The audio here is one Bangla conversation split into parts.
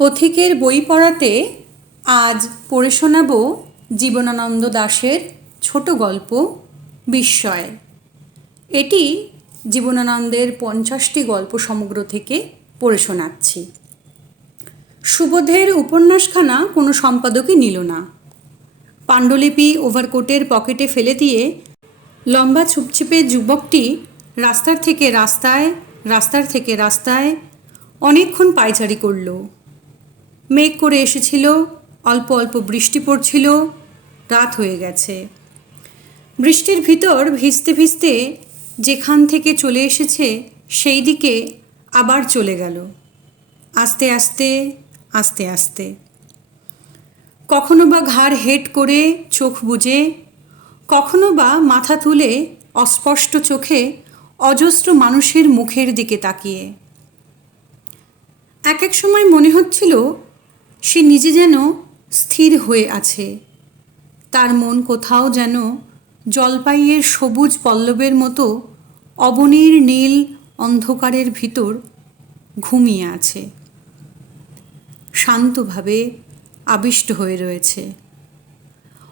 পথিকের বই পড়াতে আজ পড়ে শোনাব জীবনানন্দ দাশের ছোট গল্প বিস্ময়। এটি জীবনানন্দের 50টি গল্প সমগ্র থেকে পড়ে শোনাচ্ছি। সুবোধের উপন্যাসখানা কোনো সম্পাদকই নিল না। পাণ্ডুলিপি ওভারকোটের পকেটে ফেলে দিয়ে লম্বা ছুপছিপে যুবকটি রাস্তার থেকে রাস্তায়, রাস্তার থেকে রাস্তায় অনেকক্ষণ পায়চারি করল। মেঘ করে এসেছিল, অল্প অল্প বৃষ্টি পড়ছিল, রাত হয়ে গেছে। বৃষ্টির ভিতর ভিজতে ভিজতে যেখান থেকে চলে এসেছে সেই দিকে আবার চলে গেল, আস্তে আস্তে আস্তে আস্তে। কখনো বা ঘাড় হেঁট করে চোখ বুজে, কখনো বা মাথা তুলে অস্পষ্ট চোখে অজস্র মানুষের মুখের দিকে তাকিয়ে। এক এক সময় মনে হচ্ছিল সে নিজে যেন স্থির হয়ে আছে, তার মন কোথাও যেন জলপাইয়ের সবুজ পল্লবের মতো অবনীর নীল অন্ধকারের ভিতর ঘুমিয়ে আছে, শান্তভাবে আবিষ্ট হয়ে রয়েছে।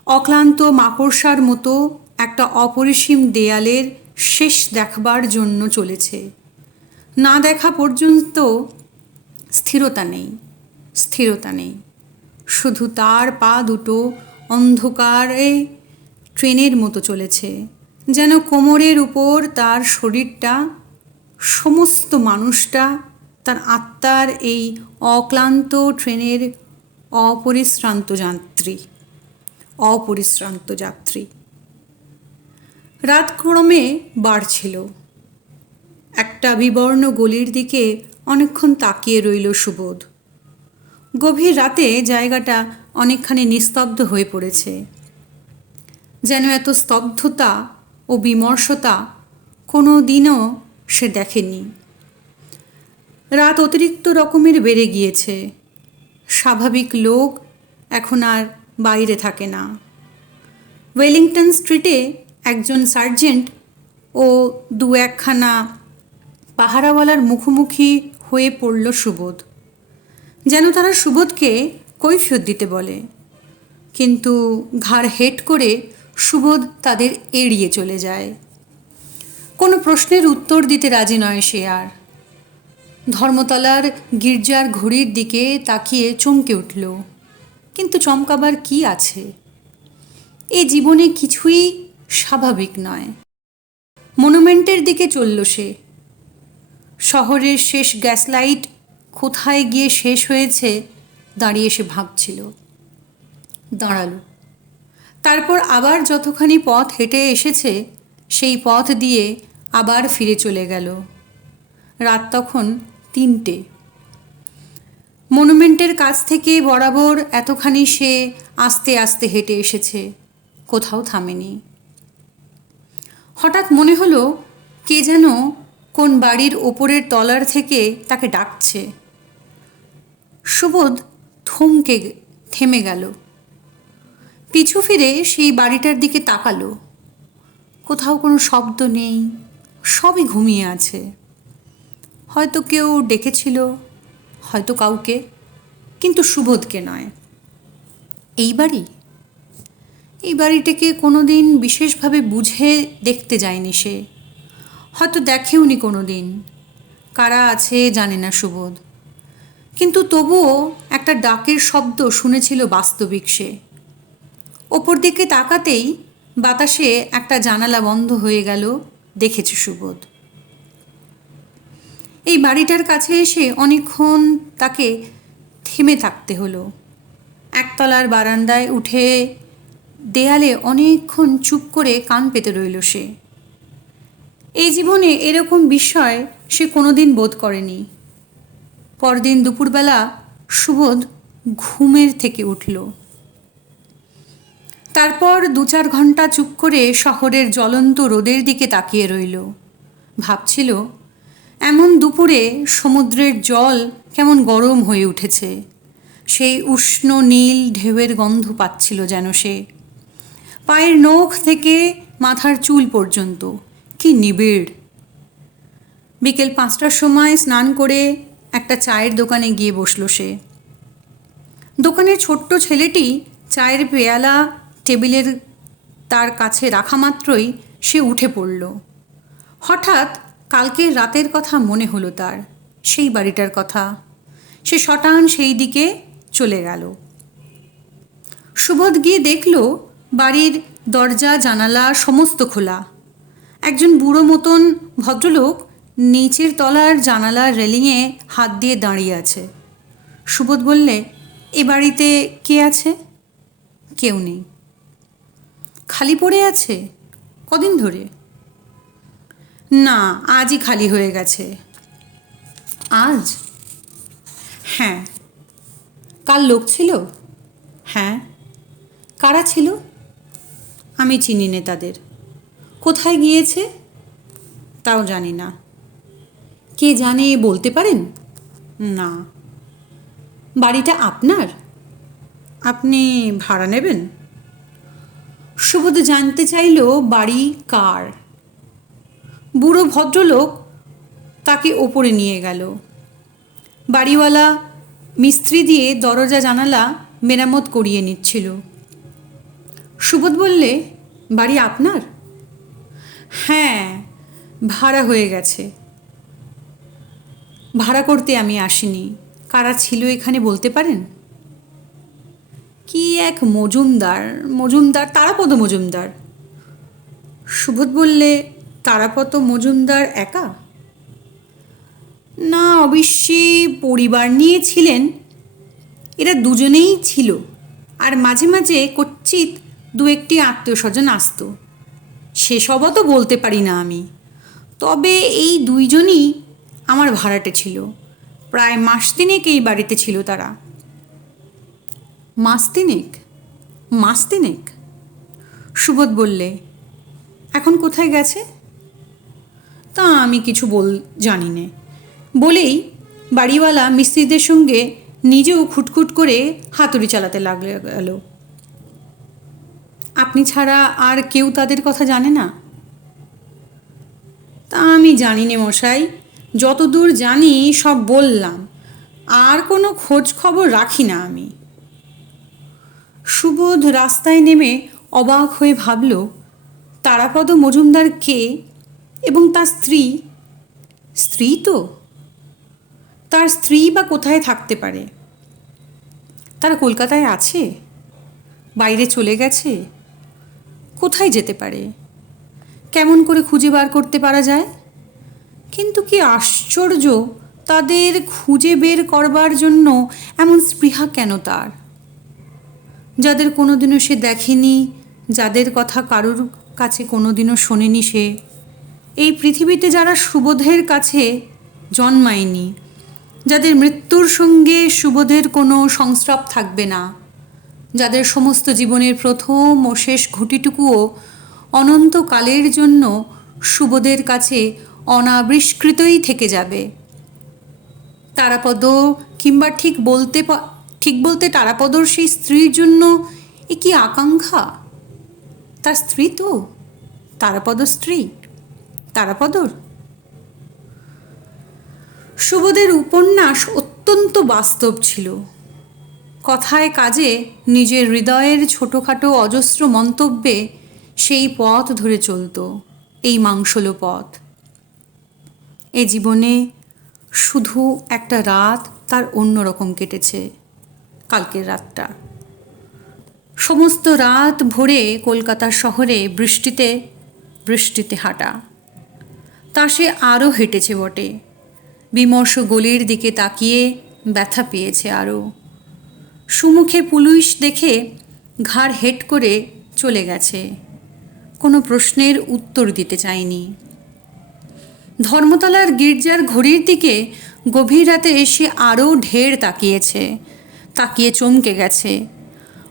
অক্লান্ত মাকড়সার মতো একটা অপরিসীম দেয়ালের শেষ দেখবার জন্য চলেছে। না দেখা পর্যন্ত স্থিরতা নেই, স্থিরতা নেই। শুধু তার পা দুটো অন্ধকারে ট্রেনের মতো চলেছে, যেন কোমরের উপর তার শরীরটা, সমস্ত মানুষটা, তার আত্মার এই অক্লান্ত ট্রেনের অপরিশ্রান্ত যাত্রী, অপরিশ্রান্ত যাত্রী। রাত ক্রমে বাড়ছিল। একটা বিবর্ণ গলির দিকে অনেকক্ষণ তাকিয়ে রইল সুবোধ। গভীর রাতে জায়গাটা অনেকখানি নিস্তব্ধ হয়ে পড়েছে, যেন এত স্তব্ধতা ও বিমর্ষতা কোনো দিনও সে দেখেনি। রাত অতিরিক্ত রকমের বেড়ে গিয়েছে। স্বাভাবিক লোক এখন আর বাইরে থাকে না। ওয়েলিংটন স্ট্রিটে একজন সার্জেন্ট ও দু একখানা পাহারাওয়ালার মুখোমুখি হয়ে পড়ল সুবোধ, যেন তারা সুবোধকে কৈফিয়ত দিতে বলে। কিন্তু ঘাড় হেঁট করে সুবোধ তাদের এড়িয়ে চলে যায়। কোনো প্রশ্নের উত্তর দিতে রাজি নয় সে আর। ধর্মতলার গির্জার ঘড়ির দিকে তাকিয়ে চমকে উঠল। কিন্তু চমকাবার কি আছে? এ জীবনে কিছুই স্বাভাবিক নয়। মনুমেন্টের দিকে চলল সে। শহরের শেষ গ্যাস লাইট কোথায় গিয়ে শেষ হয়েছে দাঁড়িয়ে সে ভাবছিল। দাঁড়ালো। তারপর আবার যতখানি পথ হেঁটে এসেছে সেই পথ দিয়ে আবার ফিরে চলে গেল। রাত তখন 3টে। মনুমেন্টের কাছ থেকে বরাবর এতখানি সে আস্তে আস্তে হেঁটে এসেছে, কোথাও থামেনি। হঠাৎ মনে হলো কে যেন কোন বাড়ির ওপরের তলার থেকে তাকে ডাকছে। সুবোধ থেমে গেল। পিছু ফিরে সেই বাড়িটার দিকে তাকালো। কোথাও কোনো শব্দ নেই, সবই ঘুমিয়ে আছে। হয়তো কেউ ডেকেছিল, হয়তো কাউকে, কিন্তু সুবোধকে নয়। এই বাড়ি, এই বাড়িটাকে কোনো দিন বিশেষভাবে বুঝে দেখতে যায়নি সে, হয়তো দেখেওনি কোনো দিন। কারা আছে জানে না সুবোধ, কিন্তু তবুও একটা ডাকের শব্দ শুনেছিল বাস্তবিক সে। ওপর দিকে তাকাতেই বাতাসে একটা জানালা বন্ধ হয়ে গেল, দেখেছে সুবোধ। এই বাড়িটার কাছে এসে অনেকক্ষণ তাকে থেমে থাকতে হলো। একতলার বারান্দায় উঠে দেয়ালে অনেকক্ষণ চুপ করে কান পেতে রইল সে। এই জীবনে এরকম বিস্ময় সে কোনোদিন বোধ করেনি। পরদিন দুপুরবেলা সুবোধ ঘুমের থেকে উঠল। তারপর 2-4 ঘন্টা চুপ করে শহরের জ্বলন্ত রোদের দিকে তাকিয়ে রইল। ভাবছিল, এমন দুপুরে সমুদ্রের জল কেমন গরম হয়ে উঠেছে। সেই উষ্ণ নীল ঢেউয়ের গন্ধ পাচ্ছিল যেন সে। পায়ের নখ থেকে মাথার চুল পর্যন্ত কি নিবিড়। বিকেল 5টার সময় স্নান করে একটা চায়ের দোকানে গিয়ে বসল সে। দোকানের ছোট্ট ছেলেটি চায়ের পেয়ালা টেবিলের তার কাছে রাখা মাত্রই সে উঠে পড়ল। হঠাৎ কালকের রাতের কথা মনে হলো তার, সেই বাড়িটার কথা। সে শটান সেই দিকে চলে গেল। সুবোধ গিয়ে দেখল বাড়ির দরজা জানালা সমস্ত খোলা। একজন বুড়ো মতন ভদ্রলোক নিচের তলার জানালার রেলিংয়ে হাত দিয়ে দাঁড়িয়ে আছে। সুবোধ বললে, এ বাড়িতে কে আছে? কেউ নেই। খালি পড়ে আছে? কদিন ধরে? না, আজই খালি হয়ে গেছে। আজ? হ্যাঁ। কাল লোক ছিল? হ্যাঁ। কারা ছিল? আমি চিনি নে তাদের। কোথায় গিয়েছে? তাও জানি না। কে জানে বলতে পারেন? না। বাড়িটা আপনার? আপনি ভাড়া নেবেন? সুবোধ জানতে চাইল বাড়ি কার। বুড়ো ভদ্রলোক তাকে ওপরে নিয়ে গেল। বাড়িওয়ালা মিস্ত্রি দিয়ে দরজা জানালা মেরামত করিয়ে নিচ্ছিল। সুবোধ বললে, বাড়ি আপনার? হ্যাঁ, ভাড়া হয়ে গেছে। ভাড়া করতে আমি আসিনি। কারা ছিল এখানে বলতে পারেন? কি এক মজুমদার তারাপদ মজুমদার। সুবোধ বললে, তারাপদ মজুমদার একা? না, অবশ্যই পরিবার নিয়ে ছিলেন। এরা দুজনেই ছিল, আর মাঝে মাঝে কচ্চিৎ দু একটি আত্মীয় স্বজন আসতো। সেসবও তো বলতে পারি না আমি। তবে এই দুইজনই আমার ভাড়াটে ছিল। প্রায় মাস তিনেক এই বাড়িতে ছিল তারা। মাস তিনেক? সুবোধ বললে, এখন কোথায় গেছে? তা আমি কিছু জানি নে। বলেই বাড়িওয়ালা মিস্ত্রিদের সঙ্গে নিজেও খুটখুট করে হাতুড়ি চালাতে গেল। আপনি ছাড়া আর কেউ তাদের কথা জানে না? তা আমি জানি নে মশাই। যতদূর জানি সব বললাম। আর কোনো খোঁজ খবর রাখি না আমি। সুবোধ রাস্তায় নেমে অবাক হয়ে ভাবল, তারাপদ মজুমদার কে এবং তার স্ত্রী তো? তার স্ত্রী বা কোথায় থাকতে পারে? তারা কলকাতায় আছে? বাইরে চলে গেছে? কোথায় যেতে পারে? কেমন করে খুঁজে বার করতে পারা যায়? কিন্তু কি আশ্চর্য, তাদের খুঁজে বের করবার জন্য এমন স্পৃহা কেন তার? যাদের কোনোদিনও সে দেখেনি, যাদের কথা কারোর কাছে কোনোদিনও শোনেনি সে, এই পৃথিবীতে যারা সুবোধের কাছে জন্মায়নি, যাদের মৃত্যুর সঙ্গে সুবোধের কোনো সংস্রব থাকবে না, যাদের সমস্ত জীবনের প্রথম ও শেষ ঘটিটুকুও অনন্তকালের জন্য সুবোধের কাছে অনাবিষ্কৃতই থেকে যাবে। তারাপদ, কিংবা ঠিক বলতে তারাপদর সেই স্ত্রীর জন্য এ কি আকাঙ্ক্ষা? তার স্ত্রী তো, তারাপদর স্ত্রী, তারাপদর। সুবোধের উপন্যাস অত্যন্ত বাস্তব ছিল। কথায় কাজে নিজের হৃদয়ের ছোটোখাটো অজস্র মন্তব্যে সেই পথ ধরে চলত, এই মাংসলো পথ। এ জীবনে শুধু একটা রাত তার অন্যরকম কেটেছে, কালকের রাতটা। সমস্ত রাত ভরে কলকাতার শহরে বৃষ্টিতে হাঁটা। তা সে আরও হেঁটেছে বটে। বিমর্ষ গলির দিকে তাকিয়ে ব্যথা পেয়েছে আরও। সুমুখে পুলিশ দেখে ঘাড় হেঁট করে চলে গেছে। কোনো প্রশ্নের উত্তর দিতে চায়নি। ধর্মতলার গির্জার ঘড়ির দিকে গভীর রাতে এসে আরও ঢের তাকিয়ে চমকে গেছে।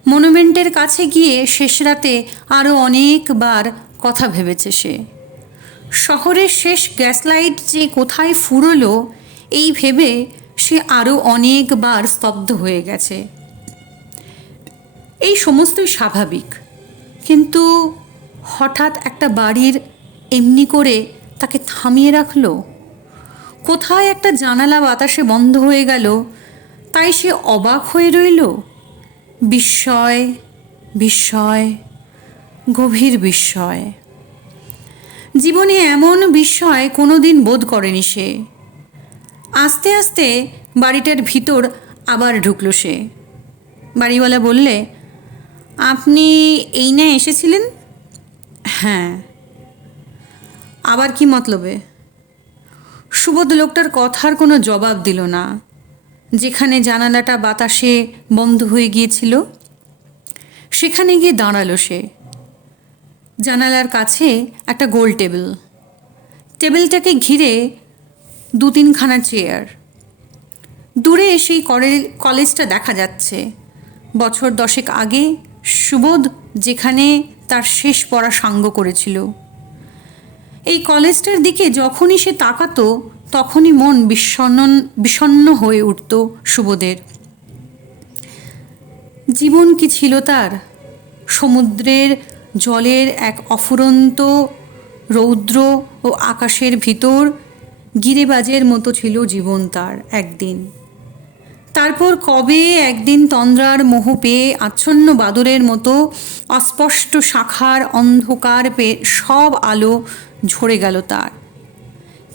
মনুমেন্টের কাছে গিয়ে শেষ রাতে আরও অনেকবার কথা ভেবেছে সে। শহরের শেষ গ্যাস লাইট যে কোথায় ফুরলো এই ভেবে সে আরও অনেকবার স্তব্ধ হয়ে গেছে। এই সমস্তই স্বাভাবিক, কিন্তু হঠাৎ একটা বাড়ির এমনি করে তাকে থামিয়ে রাখলো। কোথায় একটা জানালা বাতাসে বন্ধ হয়ে গেল, তাই সে অবাক হয়ে রইল। বিস্ময়, বিস্ময়, গভীর বিস্ময়। জীবনে এমন বিস্ময় কোনো দিন বোধ করেনি সে। আস্তে আস্তে বাড়িটার ভিতর আবার ঢুকলো সে। বাড়িওয়ালা বললে, আপনি এই না এসেছিলেন? হ্যাঁ। আবার কি মতলবে? সুবোধ লোকটার কথার কোনো জবাব দিল না। যেখানে জানালাটা বাতাসে বন্ধ হয়ে গিয়েছিল সেখানে গিয়ে দাঁড়ালো সে। জানালার কাছে একটা গোল টেবিল, টেবিলটাকে ঘিরে 2-3খানা চেয়ার। দূরে সেই কলেজটা দেখা যাচ্ছে। বছর 10 আগে সুবোধ যেখানে তার শেষ পড়া সাঙ্গ করেছিল। এই কলেজটার দিকে যখনই সে তাকাতো তখনই মন বিষণ্ণ হয়ে উঠত সুবোধের। জীবন কি ছিল তার? সমুদ্রের জলের এক অফুরন্ত রৌদ্র ও আকাশের ভিতর গিরেবাজের মতো ছিল জীবন তার একদিন। তারপর কবে একদিন তন্দ্রার মোহ পেয়ে আচ্ছন্ন বাদুড়ের মতো অস্পষ্ট শাখার অন্ধকার পেয়ে সব আলো ঝরে গেল তার।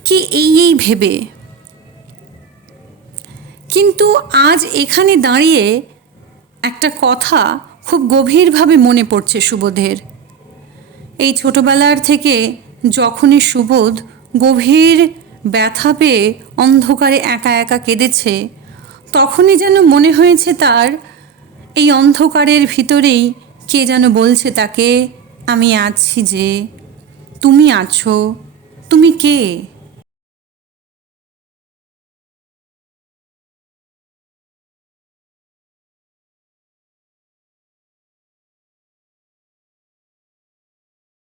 কি এই ভেবে। কিন্তু আজ এখানে দাঁড়িয়ে একটা কথা খুব গভীরভাবে মনে পড়ছে সুবোধের। এই ছোটবেলার থেকে যখনই সুবোধ গভীর ব্যথা পেয়ে অন্ধকারে একা একা কেঁদেছে, তখনই যেন মনে হয়েছে তার এই অন্ধকারের ভিতরেই কে যেন বলছে তাকে, আমি আছি যে, তুমি আছো, তুমি কে?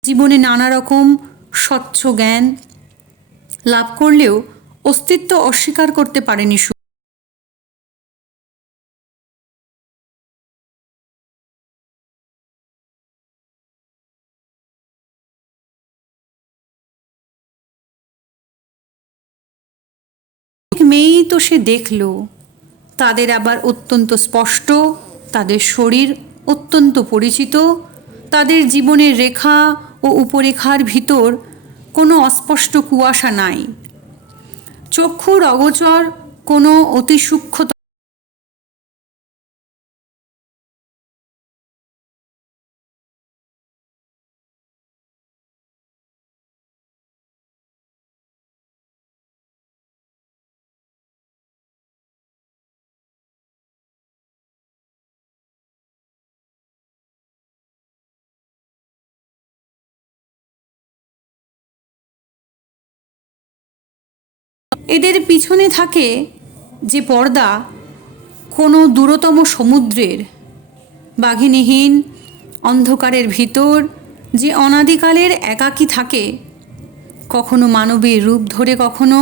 জীবনে নানা রকম স্বচ্ছ জ্ঞান লাভ করলেও অস্তিত্ব অস্বীকার করতে পারেনি। মেয়েই তো সে দেখল, তাদের আবার অত্যন্ত স্পষ্ট, তাদের শরীর অত্যন্ত পরিচিত, তাদের জীবনের রেখা ও উপরেখার ভিতর কোনো অস্পষ্ট কুয়াশা নাই, চক্ষুর অগোচর কোনো অতি সূক্ষ্ম। এদের পিছনে থাকে যে পর্দা কোনো দূরতম সমুদ্রের বাঘিনীহীন অন্ধকারের ভিতর যে অনাদিকালের একাকী থাকে, কখনো মানবীর রূপ ধরে, কখনো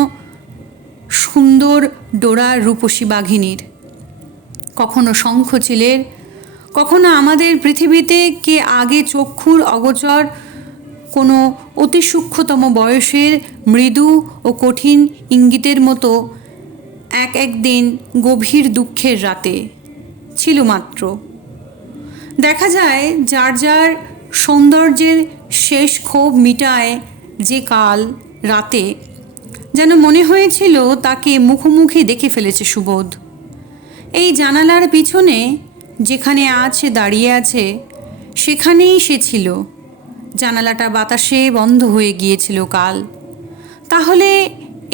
সুন্দর ডোরার রূপসী বাঘিনীর, কখনো শঙ্খচিলের, কখনো আমাদের পৃথিবীতে কে আগে চক্ষুর অগোচর কোনো অতি সূক্ষ্মতম বয়সের মৃদু ও কঠিন ইঙ্গিতের মতো এক দিন গভীর দুঃখের রাতে ছিল মাত্র। দেখা যায় যার যার সৌন্দর্যের শেষ ক্ষোভ মিটায় যে কাল রাতে, যেন মনে হয়েছিল তাকে মুখোমুখি দেখে ফেলেছে সুবোধ। এই জানালার পিছনে যেখানে আজ সে দাঁড়িয়ে আছে সেখানেই সে ছিল। জানালাটা বাতাসে বন্ধ হয়ে গিয়েছিল কাল। তাহলে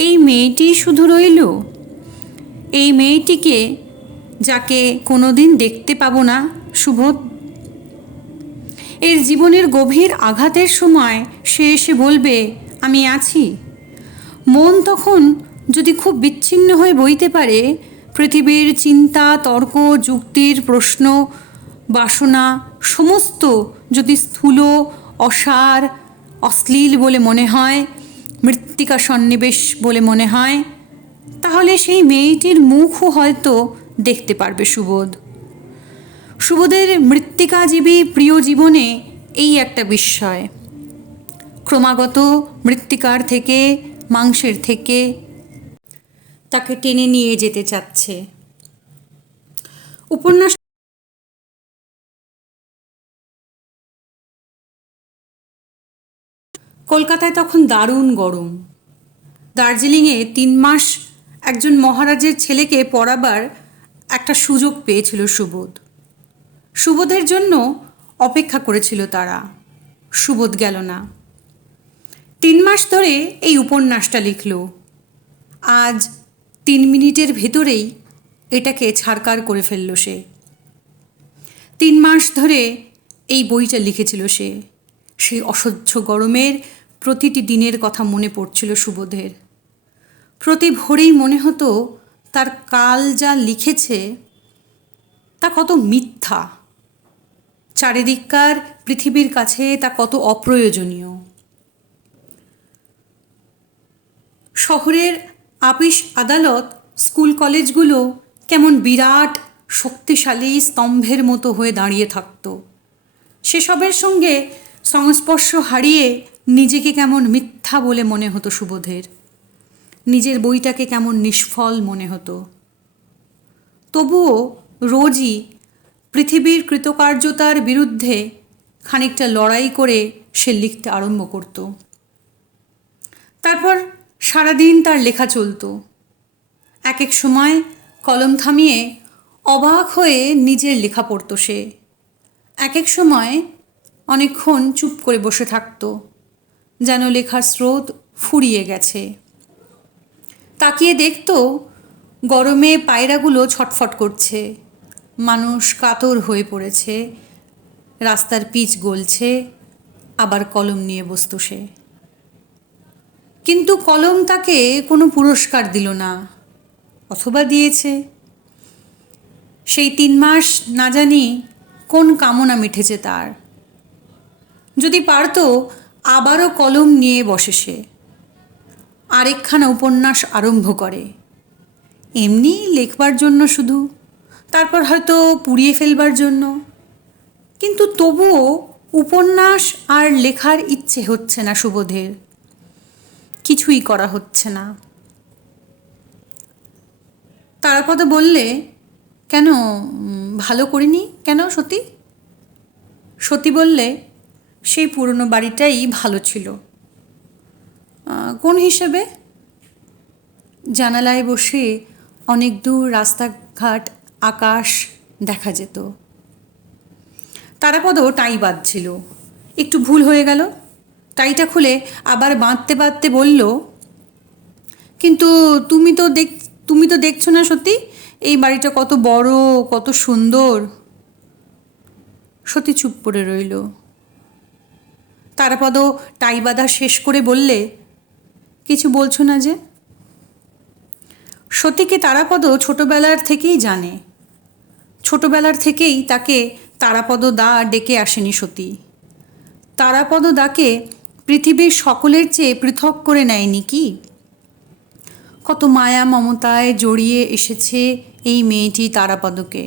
এই মেয়েটি শুধু রইল, এই মেয়েটিকে যাকে কোনোদিন দেখতে পাবো না সুবোধ। এর জীবনের গভীর আঘাতের সময় সে এসে বলবে, আমি আছি। মন তখন যদি খুব বিচ্ছিন্ন হয়ে বইতে পারে, পৃথিবীর চিন্তা, তর্ক, যুক্তির প্রশ্ন, বাসনা সমস্ত যদি স্থূল, অসার, অশ্লীল বলে মনে হয়, মৃত্তিকা সন্নিবেশ বলে মনে হয়, তাহলে সেই মেয়েটির মুখও হয়তো দেখতে পারবে সুবোধ। সুবোধের মৃত্তিকাজীবী প্রিয় জীবনে এই একটা বিস্ময়, ক্রমাগত মৃত্তিকার থেকে, মাংসের থেকে তাকে টেনে নিয়ে যেতে চাচ্ছে। উপন্যাস কলকাতায় তখন দারুণ গরম। দার্জিলিংয়ে 3 মাস একজন মহারাজের ছেলেকে পড়াবার একটা সুযোগ পেয়েছিল সুবোধ। সুবোধের জন্য অপেক্ষা করেছিল তারা। সুবোধ গেল না। 3 মাস ধরে এই উপন্যাসটা লিখল। আজ 3 মিনিটের ভেতরেই এটাকে ছাড়কার করে ফেলল সে। 3 মাস ধরে এই বইটা লিখেছিল সে। সেই অসহ্য গরমের প্রতিটি দিনের কথা মনে পড়ছিল সুবোধের। প্রতি ভোরেই মনে হতো তার কাল যা লিখেছে তা কত মিথ্যা, চারিদিককার পৃথিবীর কাছে তা কত অপ্রয়োজনীয়। শহরের আপিস আদালত, স্কুল কলেজগুলো কেমন বিরাট শক্তিশালী স্তম্ভের মতো হয়ে দাঁড়িয়ে থাকত। সেসবের সঙ্গে সংস্পর্শ হারিয়ে নিজেকে কেমন মিথ্যা বলে মনে হতো সুবোধের। নিজের বইটাকে কেমন নিষ্ফল মনে হতো। তবুও রোজই পৃথিবীর কৃতকার্যতার বিরুদ্ধে খানিকটা লড়াই করে সে লিখতে আরম্ভ করত। তারপর সারাদিন তার লেখা চলত। এক এক সময় কলম থামিয়ে অবাক হয়ে নিজের লেখা পড়ত সে। এক এক সময় অনেকক্ষণ চুপ করে বসে থাকত, যেন লেখার স্রোত ফুরিয়ে গেছে। তাকিয়ে দেখত গরমে পায়রাগুলো ছটফট করছে, মানুষ কাতর হয়ে পড়েছে, রাস্তার পিচ গলছে, আবার কলম নিয়ে বসত সে। কিন্তু কলম তাকে কোনো পুরস্কার দিল না, অথবা দিয়েছে। সেই 3 মাস না জানি কোন কামনা মিটেছে তার। যদি পারত আবারও কলম নিয়ে বসে সে, আরেকখানা উপন্যাস আরম্ভ করে, এমনি লেখবার জন্য শুধু, তারপর হয়তো পুড়িয়ে ফেলবার জন্য। কিন্তু তবুও উপন্যাস আর লেখার ইচ্ছে হচ্ছে না সুবোধের। কিছুই করা হচ্ছে না। তারাপদ বললে, কেন ভালো করিনি কেন সতী? সতী বললে, সেই পুরনো বাড়িটাই ভালো ছিল। কোন হিসেবে? জানালায় বসে অনেক দূর রাস্তাঘাট, আকাশ দেখা যেত। তারাপদ টাই বাঁধছিল, একটু ভুল হয়ে গেল। টাইটা খুলে আবার বাঁধতে বাঁধতে বলল, কিন্তু তুমি তো দেখছো না সতী, এই বাড়িটা কত বড়, কত সুন্দর। সতী চুপ করে রইল। তারাপদ টাই বাঁধা শেষ করে বললে, কিছু বলছো না যে? সতীকে তারাপদ ছোটবেলার থেকেই জানে। ছোটবেলার থেকেই তাকে তারাপদ দা ডেকে আসেনি সতী। তারাপদ দাকে পৃথিবীর সকলের চেয়ে পৃথক করে নেয়নি কি? কত মায়া মমতায় জড়িয়ে এসেছে এই মেয়েটি তারাপদকে,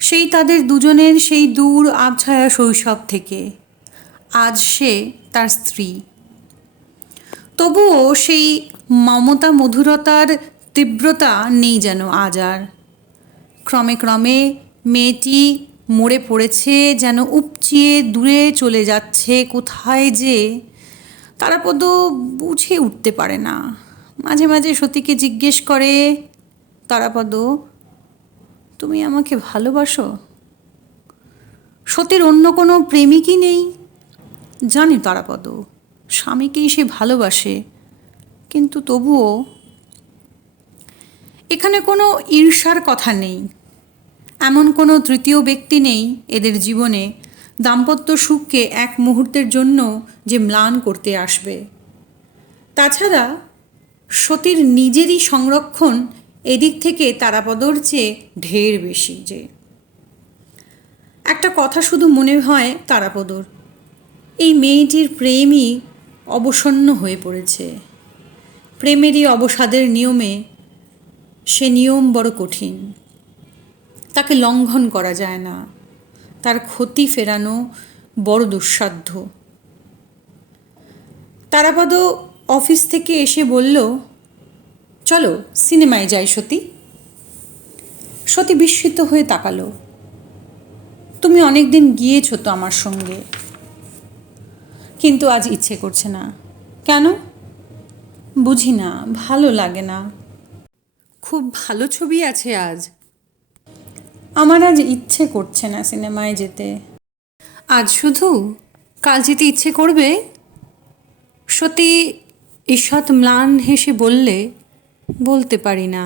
সেই তাদের দুজনের সেই দূর আবছায়া শৈশব থেকে। আজ সে তার স্ত্রী। তবুও সেই মমতা মধুরতার তীব্রতা নেই যেন আজ আর। ক্রমে ক্রমে মেয়েটি মরে পড়েছে, যেন উপচিয়ে দূরে চলে যাচ্ছে কোথায় যে। তারাপদ বুঝে উঠতে পারে না। মাঝে মাঝে সতীকে জিজ্ঞেস করে, তারাপদ, তুমি আমাকে ভালোবাসো? সতীর অন্য কোনো প্রেমিকই নেই। জানি তারাপদ, স্বামীকেই সে ভালোবাসে, কিন্তু তবুও। এখানে কোনো ঈর্ষার কথা নেই। এমন কোনো তৃতীয় ব্যক্তি নেই এদের জীবনে দাম্পত্য সুখকে এক মুহূর্তের জন্য যে ম্লান করতে আসবে। তাছাড়া সতীর নিজেরই সংরক্ষণ এদিক থেকে তারাপদর চেয়ে ঢের বেশি। যে একটা কথা শুধু মনে হয় তারাপদর, এই মেয়েটির প্রেমই অবসন্ন হয়ে পড়েছে। প্রেমেরই অবসাদের নিয়মে, সে নিয়ম বড় কঠিন, তাকে লঙ্ঘন করা যায় না, তার ক্ষতি ফেরানো বড় দুঃসাধ্য। তারাপদ অফিস থেকে এসে বলল, চলো সিনেমায় যাই সতী। সতী বিস্মিত হয়ে তাকালো। তুমি অনেক দিন গিয়েছো তো আমার সঙ্গে। কিন্তু আজ ইচ্ছে করছে না। কেন বুঝি না, ভালো লাগে না। খুব ভালো ছবি আছে আজ। আমার আজ ইচ্ছে করছে না সিনেমায় যেতে। আজ শুধু? কাল যেতে ইচ্ছে করবে? সতী ঈষৎ ম্লান হেসে বললে, বলতে পারি না।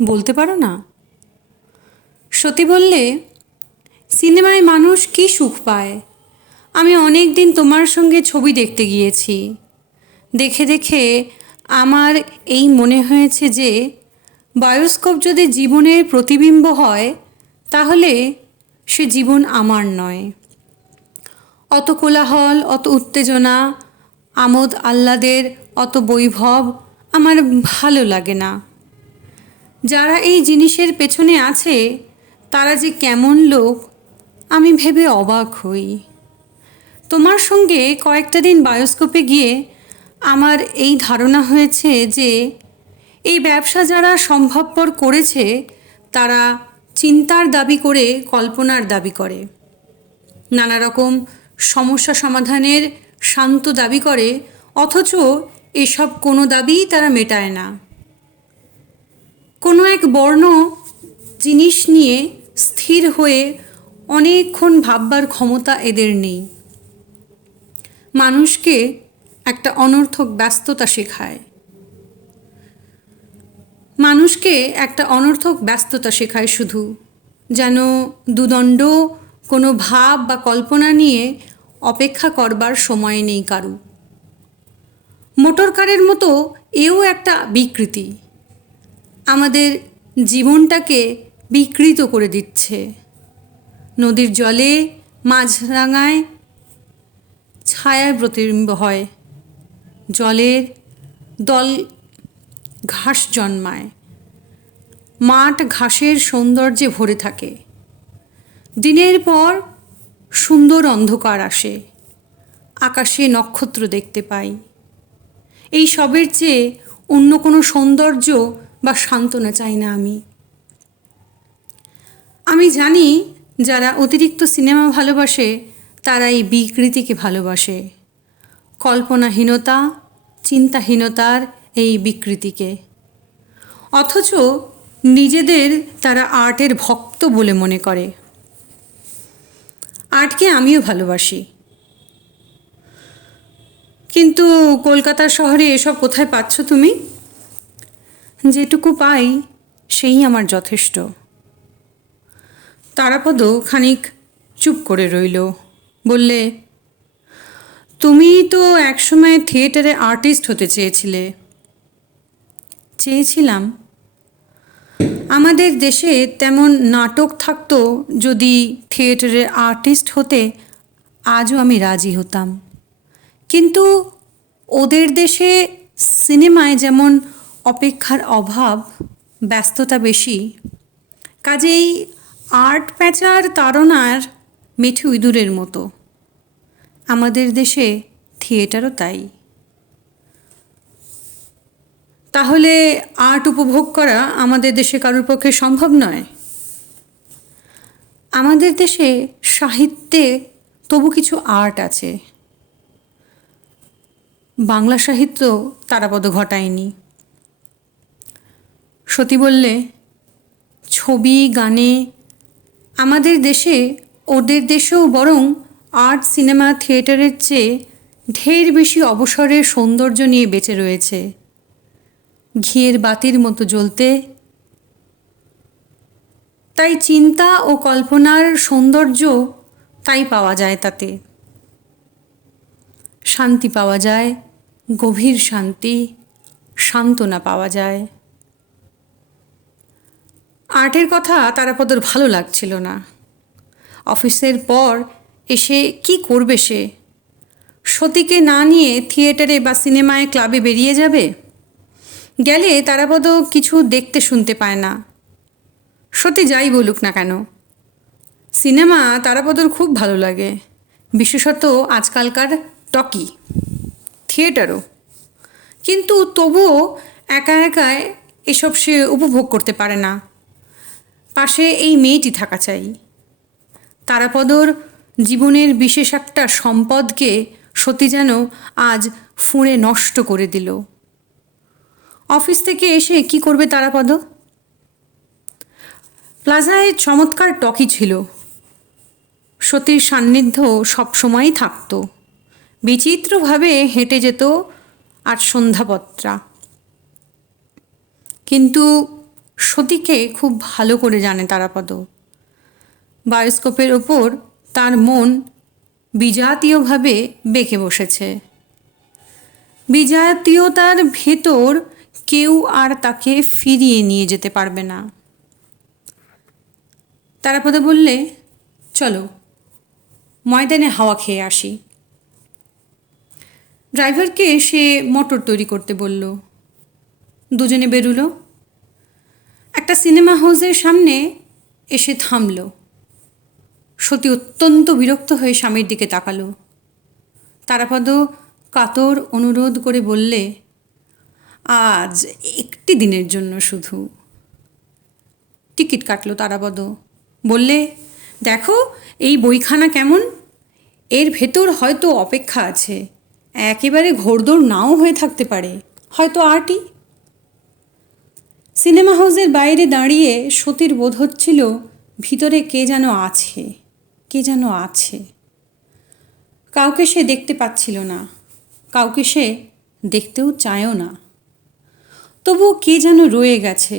বলতে পারো না? সতী বললে, সিনেমায় মানুষ কী সুখ পায়। আমি অনেক দিন তোমার সঙ্গে ছবি দেখতে গিয়েছি। দেখে দেখে আমার এই মনে হয়েছে যে বায়োস্কোপ যদি জীবনের প্রতিবিম্ব হয় তাহলে সে জীবন আমার নয়। অত কোলাহল, অত উত্তেজনা, আমোদ আহ্লাদের অত বৈভব আমার ভালো লাগে না। যারা এই জিনিসের পেছনে আছে তারা যে কেমন লোক আমি ভেবে অবাক হই। তোমার সঙ্গে কয়েকটা দিন বায়োস্কোপে গিয়ে আমার এই ধারণা হয়েছে যে এই ব্যবসা যারা সম্ভবপর করেছে তারা চিন্তার দাবি করে কল্পনার দাবি করে, নানা রকম সমস্যা সমাধানের শান্ত দাবি করে, অথচ এসব কোনো দাবিই তারা মেটায় না। কোনো এক বর্ণ জিনিস নিয়ে স্থির হয়ে অনেকক্ষণ ভাববার ক্ষমতা এদের নেই। মানুষকে একটা অনর্থক ব্যস্ততা শেখায়। শুধু যেন দুদণ্ড কোনো ভাব বা কল্পনা নিয়ে অপেক্ষা করবার সময় নেই কারু। মোটর কারের মতো এও একটা বিকৃতি, আমাদের জীবনটাকে বিকৃত করে দিচ্ছে। নদীর জলে মাঝরাঙায় ছায়ার প্রতিবিম্ব হয়, জলের দল ঘাস জন্মায়, মাঠ ঘাসের সৌন্দর্যে ভরে থাকে। দিনের পর সুন্দর অন্ধকার আসে, আকাশে নক্ষত্র দেখতে পাই। এই সবের চেয়ে অন্য কোনো সৌন্দর্য বা সান্ত্বনা চাই না আমি জানি যারা অতিরিক্ত সিনেমা ভালোবাসে তারা এই বিকৃতিকে ভালোবাসে, কল্পনাহীনতা, চিন্তাহীনতার এই বিকৃতিকে। অথচ নিজেদের তারা আর্টের ভক্ত বলে মনে করে। আর্টকে আমিও ভালোবাসি, কিন্তু কলকাতার শহরে এসব কোথায় পাচ্ছ তুমি? যেটুকু পাই সেই আমার যথেষ্ট। তারাপদ খানিক চুপ করে রইল, বললে, তুমি তো একসময় থিয়েটারে আর্টিস্ট হতে চেয়েছিলে। চেয়েছিলাম। আমাদের দেশে তেমন নাটক থাকতো, যদি থিয়েটারের আর্টিস্ট হতে আজও আমি রাজি হতাম। কিন্তু ওদের দেশে সিনেমায় যেমন অপেক্ষার অভাব, ব্যস্ততা বেশি, কাজেই আর্ট প্যাঁচার তাড়নার মিঠু ইঁদুরের মতো। আমাদের দেশে থিয়েটারও তাই। তাহলে আর্ট উপভোগ করা আমাদের দেশে কারোর পক্ষে সম্ভব নয়? আমাদের দেশে সাহিত্যে তবু কিছু আর্ট আছে। বাংলা সাহিত্য তারাপদ ঘটায়নি। সতী বললে, ছবি গানে আমাদের দেশে ওদের দেশেও বরং আর্ট সিনেমা থিয়েটারের চেয়ে ঢের বেশি অবসরের সৌন্দর্য নিয়ে বেঁচে রয়েছে, ঘিয়ের বাতির মতো জ্বলতে। তাই চিন্তা ও কল্পনার সৌন্দর্য তাই পাওয়া যায়, তাতে শান্তি পাওয়া যায়, গভীর শান্তি, সান্ত্বনা পাওয়া যায়। আর্টের কথা তারাপদর ভালো লাগছিল না। অফিসের পর এসে কি করবে সে? সতীকে না নিয়ে থিয়েটারে বা সিনেমায় ক্লাবে বেরিয়ে যাবে? গেলে তারাপদ কিছু দেখতে শুনতে পায় না। সতী যাই বলুক না কেন, সিনেমা তারাপদর খুব ভালো লাগে, বিশেষত আজকালকার টকি, থিয়েটারও। কিন্তু তবুও একা একাই এসব সে উপভোগ করতে পারে না। পাশে এই মেয়েটি থাকা চাই। তারাপদর জীবনের বিশেষ একটা সম্পদকে সতী যেন আজ ফুঁড়ে নষ্ট করে দিল। অফিস থেকে এসে কি করবে তারাপদ? প্লাজায় চমৎকার টকি ছিল, সতীর সান্নিধ্য সবসময়ই থাকত। বিচিত্রভাবে হেঁটে যেত আর সন্ধ্যাপত্রা। কিন্তু সতীকে খুব ভালো করে জানে তারাপদ। বায়োস্কোপের ওপর তার মন বিজাতীয়ভাবে বেঁকে বসেছে। বিজাতীয়তার ভেতর কেউ আর তাকে ফিরিয়ে নিয়ে যেতে পারবে না। তারাপদ বললে, চলো ময়দানে হাওয়া খেয়ে আসি। ড্রাইভারকে সে মোটর তৈরি করতে বলল। দুজনে বেরুলো। একটা সিনেমা হাউসের সামনে এসে থামল। সতী অত্যন্ত বিরক্ত হয়ে স্বামীর দিকে তাকালো। তারাপদ কাতর অনুরোধ করে বললে, আজ একটি দিনের জন্য শুধু। টিকিট কাটল তারাপদ। বললে, দেখো এই বইখানা কেমন, এর ভেতর হয়তো অপেক্ষা আছে, একেবারে ঘোড়দৌড় নাও হয়ে থাকতে পারে, হয়তো আর্টই। সিনেমা হাউসের বাইরে দাঁড়িয়ে সতীর বোধ হচ্ছিল ভিতরে কে যেন আছে, কে যেন আছে। কাউকে সে দেখতে পাচ্ছিল না, কাউকে সে দেখতেও চায়ও না। তবু কে যেন রয়ে গেছে।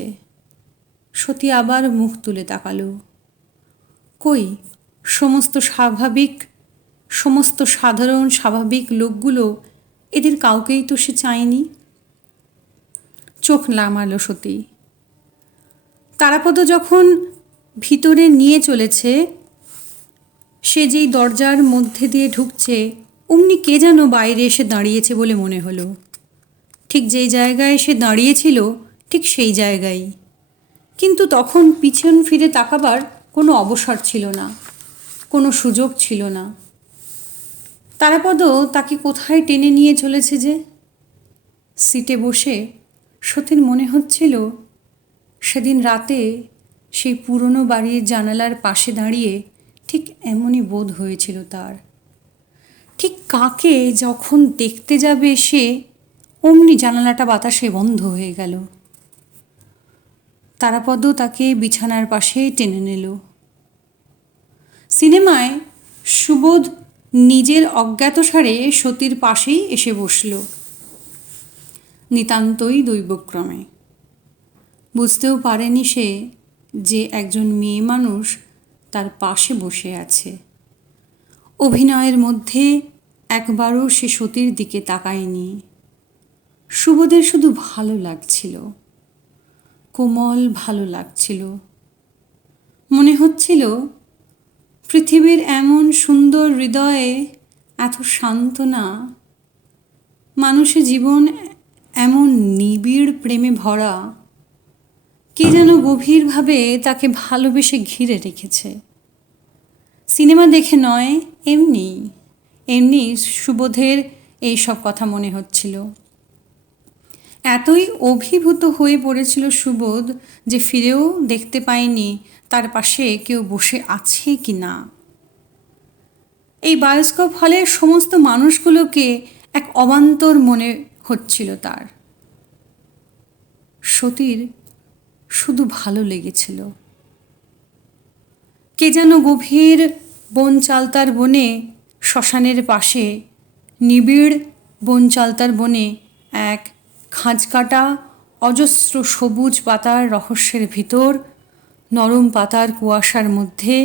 সতী আবার মুখ তুলে তাকালো। কই সমস্ত স্বাভাবিক, সমস্ত সাধারণ স্বাভাবিক লোকগুলো, এদের কাউকেই তো সে চায়নি। চোখ নামালো সতী। তারাপদ যখন ভিতরে নিয়ে চলেছে, সে যেই দরজার মধ্যে দিয়ে ঢুকছে, অমনি কে যেন বাইরে এসে দাঁড়িয়েছে বলে মনে হলো। ঠিক যেই জায়গায় সে দাঁড়িয়েছিল ঠিক সেই জায়গায়। কিন্তু তখন পিছন ফিরে তাকাবার কোনো অবসর ছিল না, কোনো সুযোগ ছিল না। তারাপদ তাকে কোথায় টেনে নিয়ে চলেছে যে। সিটে বসে সতীর মনে হচ্ছিল সেদিন রাতে সেই পুরনো বাড়ির জানালার পাশে দাঁড়িয়ে ঠিক এমনই বোধ হয়েছিল তার। ঠিক কাকে যখন দেখতে যাবে সে, অমনি জানালাটা বাতাসে বন্ধ হয়ে গেল। তারাপদ তাকে বিছানার পাশে টেনে নিল। সিনেমায় সুবোধ নিজের অজ্ঞাতসারে সতীর পাশেই এসে বসল। নিতান্তই দৈবক্রমে। বুঝতেও পারেনি সে যে একজন মেয়ে মানুষ তার পাশে বসে আছে। অভিনয়ের মধ্যে একবারও সে সতীর দিকে তাকায়নি। সুবোধের শুধু ভালো লাগছিল, কোমল ভালো লাগছিল। মনে হচ্ছিল পৃথিবীর এমন সুন্দর হৃদয়ে এত সান্ত্বনা, মানুষের জীবন এমন নিবিড় প্রেমে ভরা, কে যেন গভীরভাবে তাকে ভালোবেসে ঘিরে রেখেছে। সিনেমা দেখে নয়, এমনি এমনি সুবোধের এই সব কথা মনে হচ্ছিল। এতই অভিভূত হয়ে পড়েছিল সুবোধ যে ফিরেও দেখতে পায়নি তার পাশে কেউ বসে আছে কি না। এই বায়োস্কোপ হলের সমস্ত মানুষগুলোকে এক অবান্তর মনে হচ্ছিল তার। সতীর শুধু ভালো লেগেছিল। কে যেন গভীর বনচালতার বনে, শ্মশানের পাশে নিবিড় বনচালতার বনে এক খাঁজকাটা অজস্র সবুজ পাতার রহস্যের ভিতর, নরম পাতার কুয়াশার মধ্যে,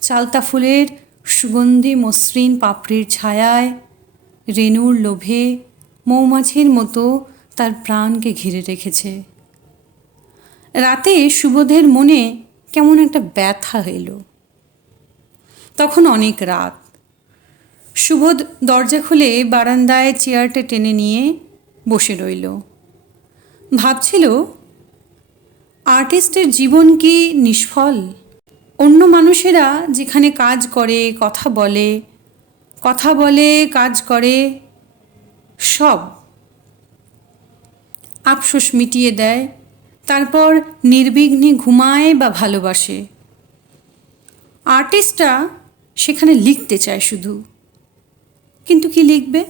চালতা ফুলের সুগন্ধি মসৃণ পাপড়ির ছায়ায়, রেণুর লোভে মৌমাছির মতো তার প্রাণকে ঘিরে রেখেছে। রাতে সুবোধের মনে কেমন একটা ব্যথা এলো। তখন অনেক রাত। সুবোধ দরজা খুলে বারান্দায় চেয়ারটা টেনে নিয়ে বসে রইল। ভাবছিল, আর্টিস্টের জীবন কি নিষ্ফল? অন্য মানুষেরা যেখানে কাজ করে, কথা বলে, কাজ করে, সব আফসোস মিটিয়ে দেয়, তারপর নির্বিঘ্নে ঘুমায় বা ভালোবাসে। আর্টিস্টরা সেখানে লিখতে চায় শুধু, কিন্তু কি লিখবে?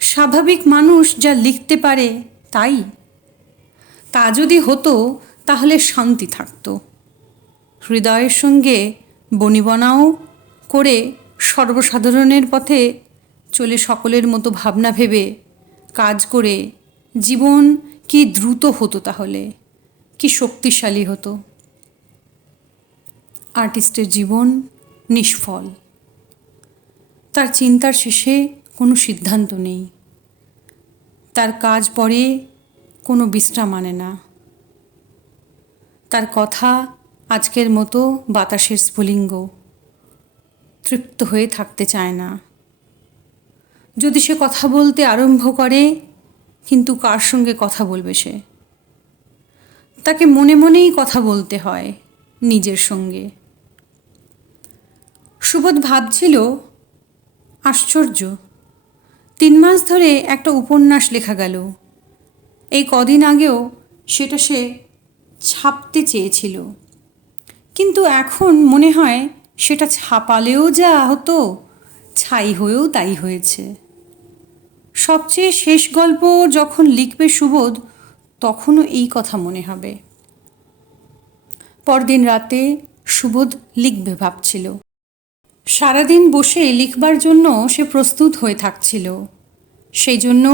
স্বাভাবিক মানুষ যা লিখতে পারে তাই। তা যদি হতো তাহলে শান্তি থাকতো। হৃদয়ের সঙ্গে বনিবনাও করে সর্বসাধারণের পথে চলে সকলের মতো ভাবনা ভেবে কাজ করে জীবন কি দ্রুত হতো, তাহলে কি শক্তিশালী হতো। আর্টিস্টের জীবন নিষ্ফল। তার চিন্তার শেষে কোনো সিদ্ধান্ত নেই, তার কাজ পরে কোনো বিশ্রাম আনে না। তার কথা আজকের মতো বাতাসের স্ফুলিঙ্গ, তৃপ্ত হয়ে থাকতে চায় না। যদি সে কথা বলতে আরম্ভ করে, কিন্তু কার সঙ্গে কথা বলবে সে? তাকে মনে মনেই কথা বলতে হয় নিজের সঙ্গে। সুবোধ ভাবছিল, আশ্চর্য, 3 মাস ধরে একটা উপন্যাস লেখা গেল, এই কদিন আগেও সেটা সে ছাপতে চেয়েছিল, কিন্তু এখন মনে হয় সেটা ছাপালেও যা হতো, ছাই হয়েও তাই হয়েছে। সবচেয়ে শেষ গল্প যখন লিখবে সুবোধ, তখনও এই কথা মনে হবে। পরদিন রাতে সুবোধ লিখবে ভাবছিল। সারাদিন বসে লিখবার জন্য সে প্রস্তুত হয়ে থাকছিল। সেই জন্য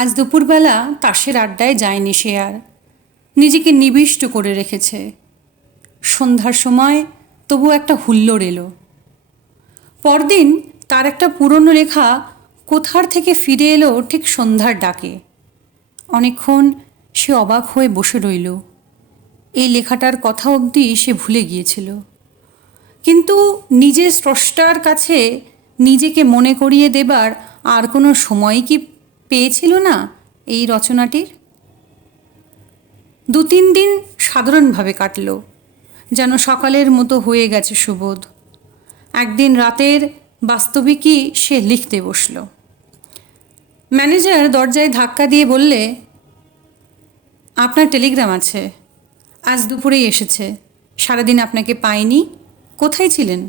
আজ দুপুরবেলা তাসের আড্ডায় যায়নি সে আর, নিজেকে নিবিষ্ট করে রেখেছে। সন্ধ্যার সময় তবু একটা হুল্লোড় এলো। পরদিন তার একটা পুরনো লেখা কোথার থেকে ফিরে এলো ঠিক সন্ধ্যার ডাকে। অনেকক্ষণ সে অবাক হয়ে বসে রইল। এই লেখাটার কথা অবধি সে ভুলে গিয়েছিল, কিন্তু নিজের স্রষ্টার কাছে নিজেকে মনে করিয়ে দেবার আর কোনো সময় কি পেয়েছিল না এই রচনাটির? 2-3 দিন সাধারণভাবে কাটল, যেন সকালের মতো হয়ে গেছে সুবোধ। একদিন রাতের বাস্তবিকই সে লিখতে বসল। ম্যানেজার দরজায় ধাক্কা দিয়ে বললে, আপনার টেলিগ্রাম আছে, আজ দুপুরেই এসেছে। সারাদিন আপনাকে পাইনি, কোথায় ছিলেন?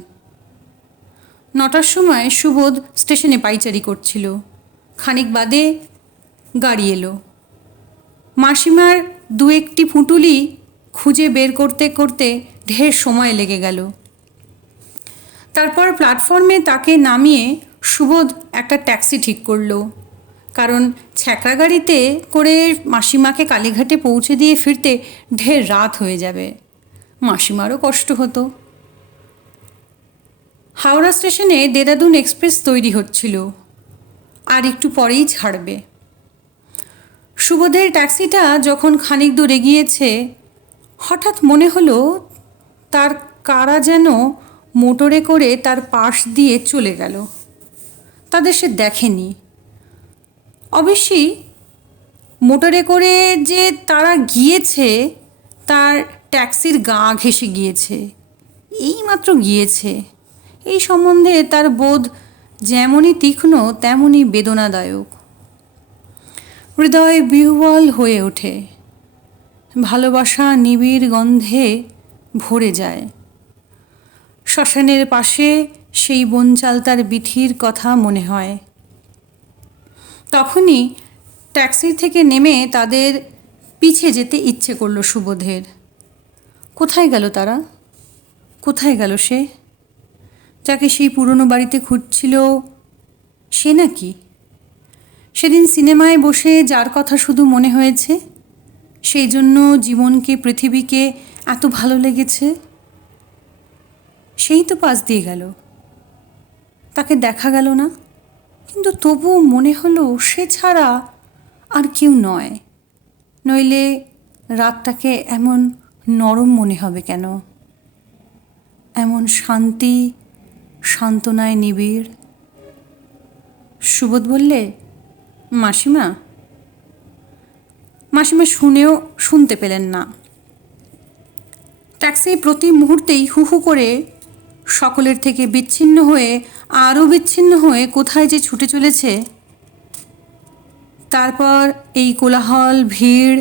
9টার সময় সুবোধ স্টেশনে পাইচারি করছিল। খানিক বাদে গাড়ি এলো। মাসিমার 2-1টি পুঁটুলি খুঁজে বের করতে করতে ঢের সময় লেগে গেল। তারপর প্ল্যাটফর্মে তাকে নামিয়ে সুবোধ একটা ট্যাক্সি ঠিক করল, কারণ ছ্যাঁকড়া গাড়িতে করে মাসিমাকে কালীঘাটে পৌঁছে দিয়ে ফিরতে ঢের রাত হয়ে যাবে। মাসিমারও কষ্ট হতো। হাওড়া স্টেশনে দেরাদুন এক্সপ্রেস তৈরি হচ্ছিল, আর একটু পরেই ছাড়বে। সুবোধের ট্যাক্সিটা যখন খানিক দূর এগিয়েছে, হঠাৎ মনে হলো তার কারা যেন মোটরে করে তার পাশ দিয়ে চলে গেল। তাদের সে দেখেনি। অবশ্যই মোটরে করে যে তারা গিয়েছে, তার ট্যাক্সির গা ঘেঁষে গিয়েছে, এইমাত্র গিয়েছে। এই সম্বন্ধে তার বোধ যেমনই তীক্ষ্ণ তেমনই বেদনাদায়ক। হৃদয় বিহ্বল হয়ে ওঠে, ভালোবাসা নিবিড় গন্ধে ভরে যায়। শ্মশানের পাশে সেই বনচালতার বিথির কথা মনে হয়। তখনই ট্যাক্সি থেকে নেমে তাদের পিছে যেতে ইচ্ছে করল সুবোধের। কোথায় গেল তারা? কোথায় গেল সে, যাকে সেই পুরনো বাড়িতে খুঁজছিল? সে নাকি সেদিন সিনেমায় বসে যার কথা শুধু মনে হয়েছে, সেই জন্য জীবনকে পৃথিবীকে এত ভালো লেগেছে? সেই তো পাশ দিয়ে গেল, তাকে দেখা গেল না, কিন্তু তবু মনে হলো সে ছাড়া আর কেউ নয়। নইলে রাতটাকে এমন নরম মনে হবে কেন, এমন শান্তি সান্ত্বনায় নিবিড়? সুবোধ বললে, মাসিমা। মাসিমা শুনতে পেলেন না। ট্যাক্সি প্রতি মুহূর্তেই হু হু করে সকলের থেকে বিচ্ছিন্ন হয়ে আরও বিচ্ছিন্ন হয়ে কোথায় যে ছুটে চলেছে। তারপর এই কোলাহল, ভিড়,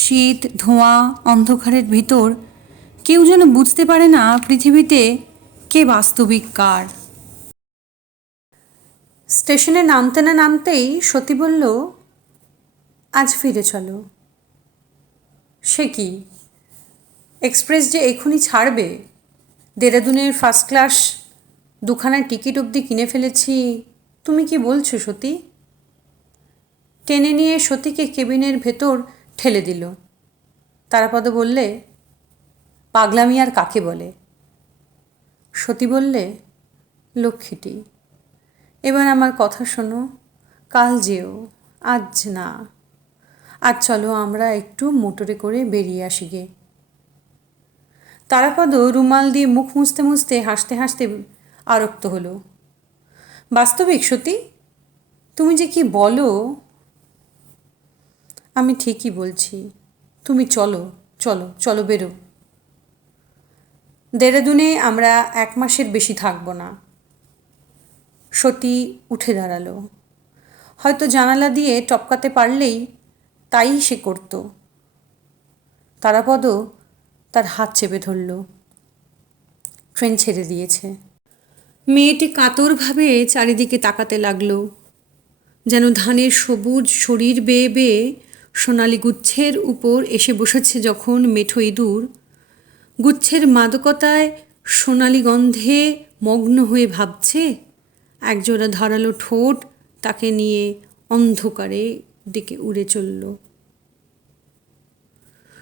শীত, ধোঁয়া, অন্ধকারের ভিতর কেউ যেন বুঝতে পারে না পৃথিবীতে কে বাস্তবিক কার। স্টেশনে নামতে না নামতেই সতী বলল, আজ ফিরে চলো। সে কি, এক্সপ্রেস যে এক্ষুনি ছাড়বে, দেরাদুনের ফার্স্ট ক্লাস দুখানা টিকিট অবধি কিনে ফেলেছি, তুমি কি বলছো সতী? টেনে নিয়ে সতীকে কেবিনের ভেতর ঠেলে দিল। তারাপদ বললে, পাগলামি আর কাকে বলে? সতী বললে, লক্ষ্মীটি, এবার আমার কথা শোনো, কাল যেও, আজ না। আজ চলো আমরা একটু মোটরে করে বেরিয়ে আসি গে। তারাপদ রুমাল দিয়ে মুখ মুছতে মুছতে হাসতে হাসতে আরক্ত হলো। বাস্তবিক সতী, তুমি যে কি বলো। আমি ঠিকই বলছি, তুমি চলো চলো চলো, বেরো। দেরাদুনে আমরা 1 মাসের বেশি থাকবো না। সতী উঠে দাঁড়ালো। হয়তো জানালা দিয়ে টপকাতে পারলেই তাই সে করত। তারাপদ তার হাত চেপে ধরল। ট্রেন ছেড়ে দিয়েছে। মেয়েটি কাতরভাবে চারিদিকে তাকাতে লাগলো, যেন ধানের সবুজ শরীর বেয়ে বেয়ে সোনালি গুচ্ছের উপর এসে বসেছে যখন মেঠো ইঁদুর, গুচ্ছের মাদকতায় সোনালি গন্ধে মগ্ন হয়ে ভাবছে একজোড়া ধারালো ঠোঁট তাকে নিয়ে অন্ধকারে দিকে উড়ে চলল।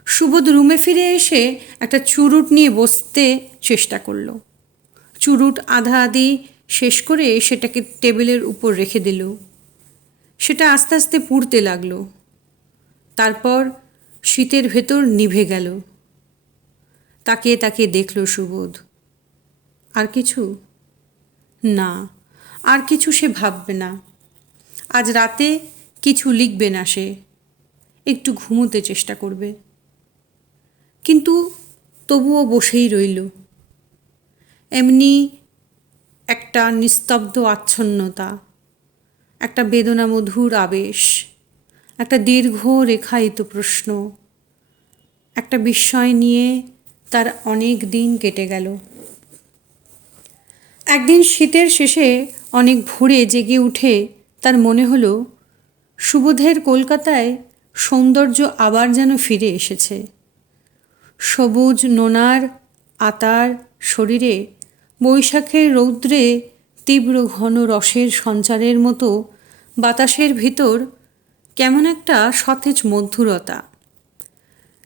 সুবোধ রুমে ফিরে এসে একটা চুরুট নিয়ে বসতে চেষ্টা করল। চুরুট আধা আধি শেষ করে সেটাকে টেবিলের উপর রেখে দিল। সেটা আস্তে আস্তে পুড়তে লাগলো। তারপর শীতের ভেতর নিভে গেল। তাকিয়ে তাকিয়ে দেখল সুবোধ। আর কিছু না, আর কিছু সে ভাববে না। আজ রাতে কিছু লিখবে না সে, একটু ঘুমোতে চেষ্টা করবে। কিন্তু তবুও বসেই রইল। এমনি একটা নিস্তব্ধ আচ্ছন্নতা, একটা বেদনামধুর আবেশ, একটা দীর্ঘ রেখায়িত প্রশ্ন, একটা বিস্ময় নিয়ে তার অনেক দিন কেটে গেল। একদিন শীতের শেষে অনেক ভোরে জেগে উঠে তার মনে হলো সুবোধের কলকাতায় সৌন্দর্য আবার যেন ফিরে এসেছে। সবুজ নোনার আতার শরীরে বৈশাখের রৌদ্রে তীব্র ঘন রসের সঞ্চারের মতো বাতাসের ভিতর কেমন একটা সতেজ মধুরতা।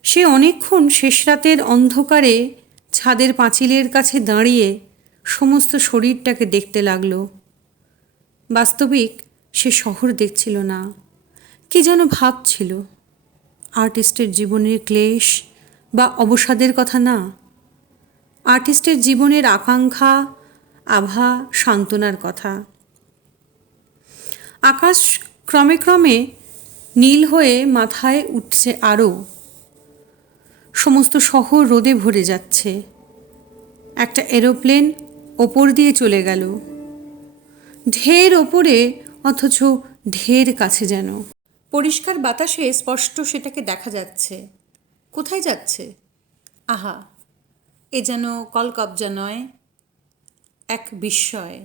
সে অনেকক্ষণ শেষ রাতের অন্ধকারে ছাদের পাঁচিলের কাছে দাঁড়িয়ে সমস্ত শরীরটাকে দেখতে লাগল। বাস্তবিক সে শহর দেখছিল না, কি যেন ভাবছিল। আর্টিস্টের জীবনের ক্লেশ বা অবসাদের কথা না, আর্টিস্টের জীবনের আকাঙ্ক্ষা, আভা, সান্ত্বনার কথা। আকাশ ক্রমে ক্রমে নীল হয়ে মাথায় উঠছে আরও। সমস্ত শহর রোদে ভরে যাচ্ছে। একটা এরোপ্লেন ওপর দিয়ে চলে গেল, ঢের ওপরে অথচ ঢের কাছে যেন। পরিষ্কার বাতাসে স্পষ্ট সেটাকে দেখা যাচ্ছে। কোথায় যাচ্ছে? আহা, এ যেন কলকব্জা নয়, এক বিস্ময়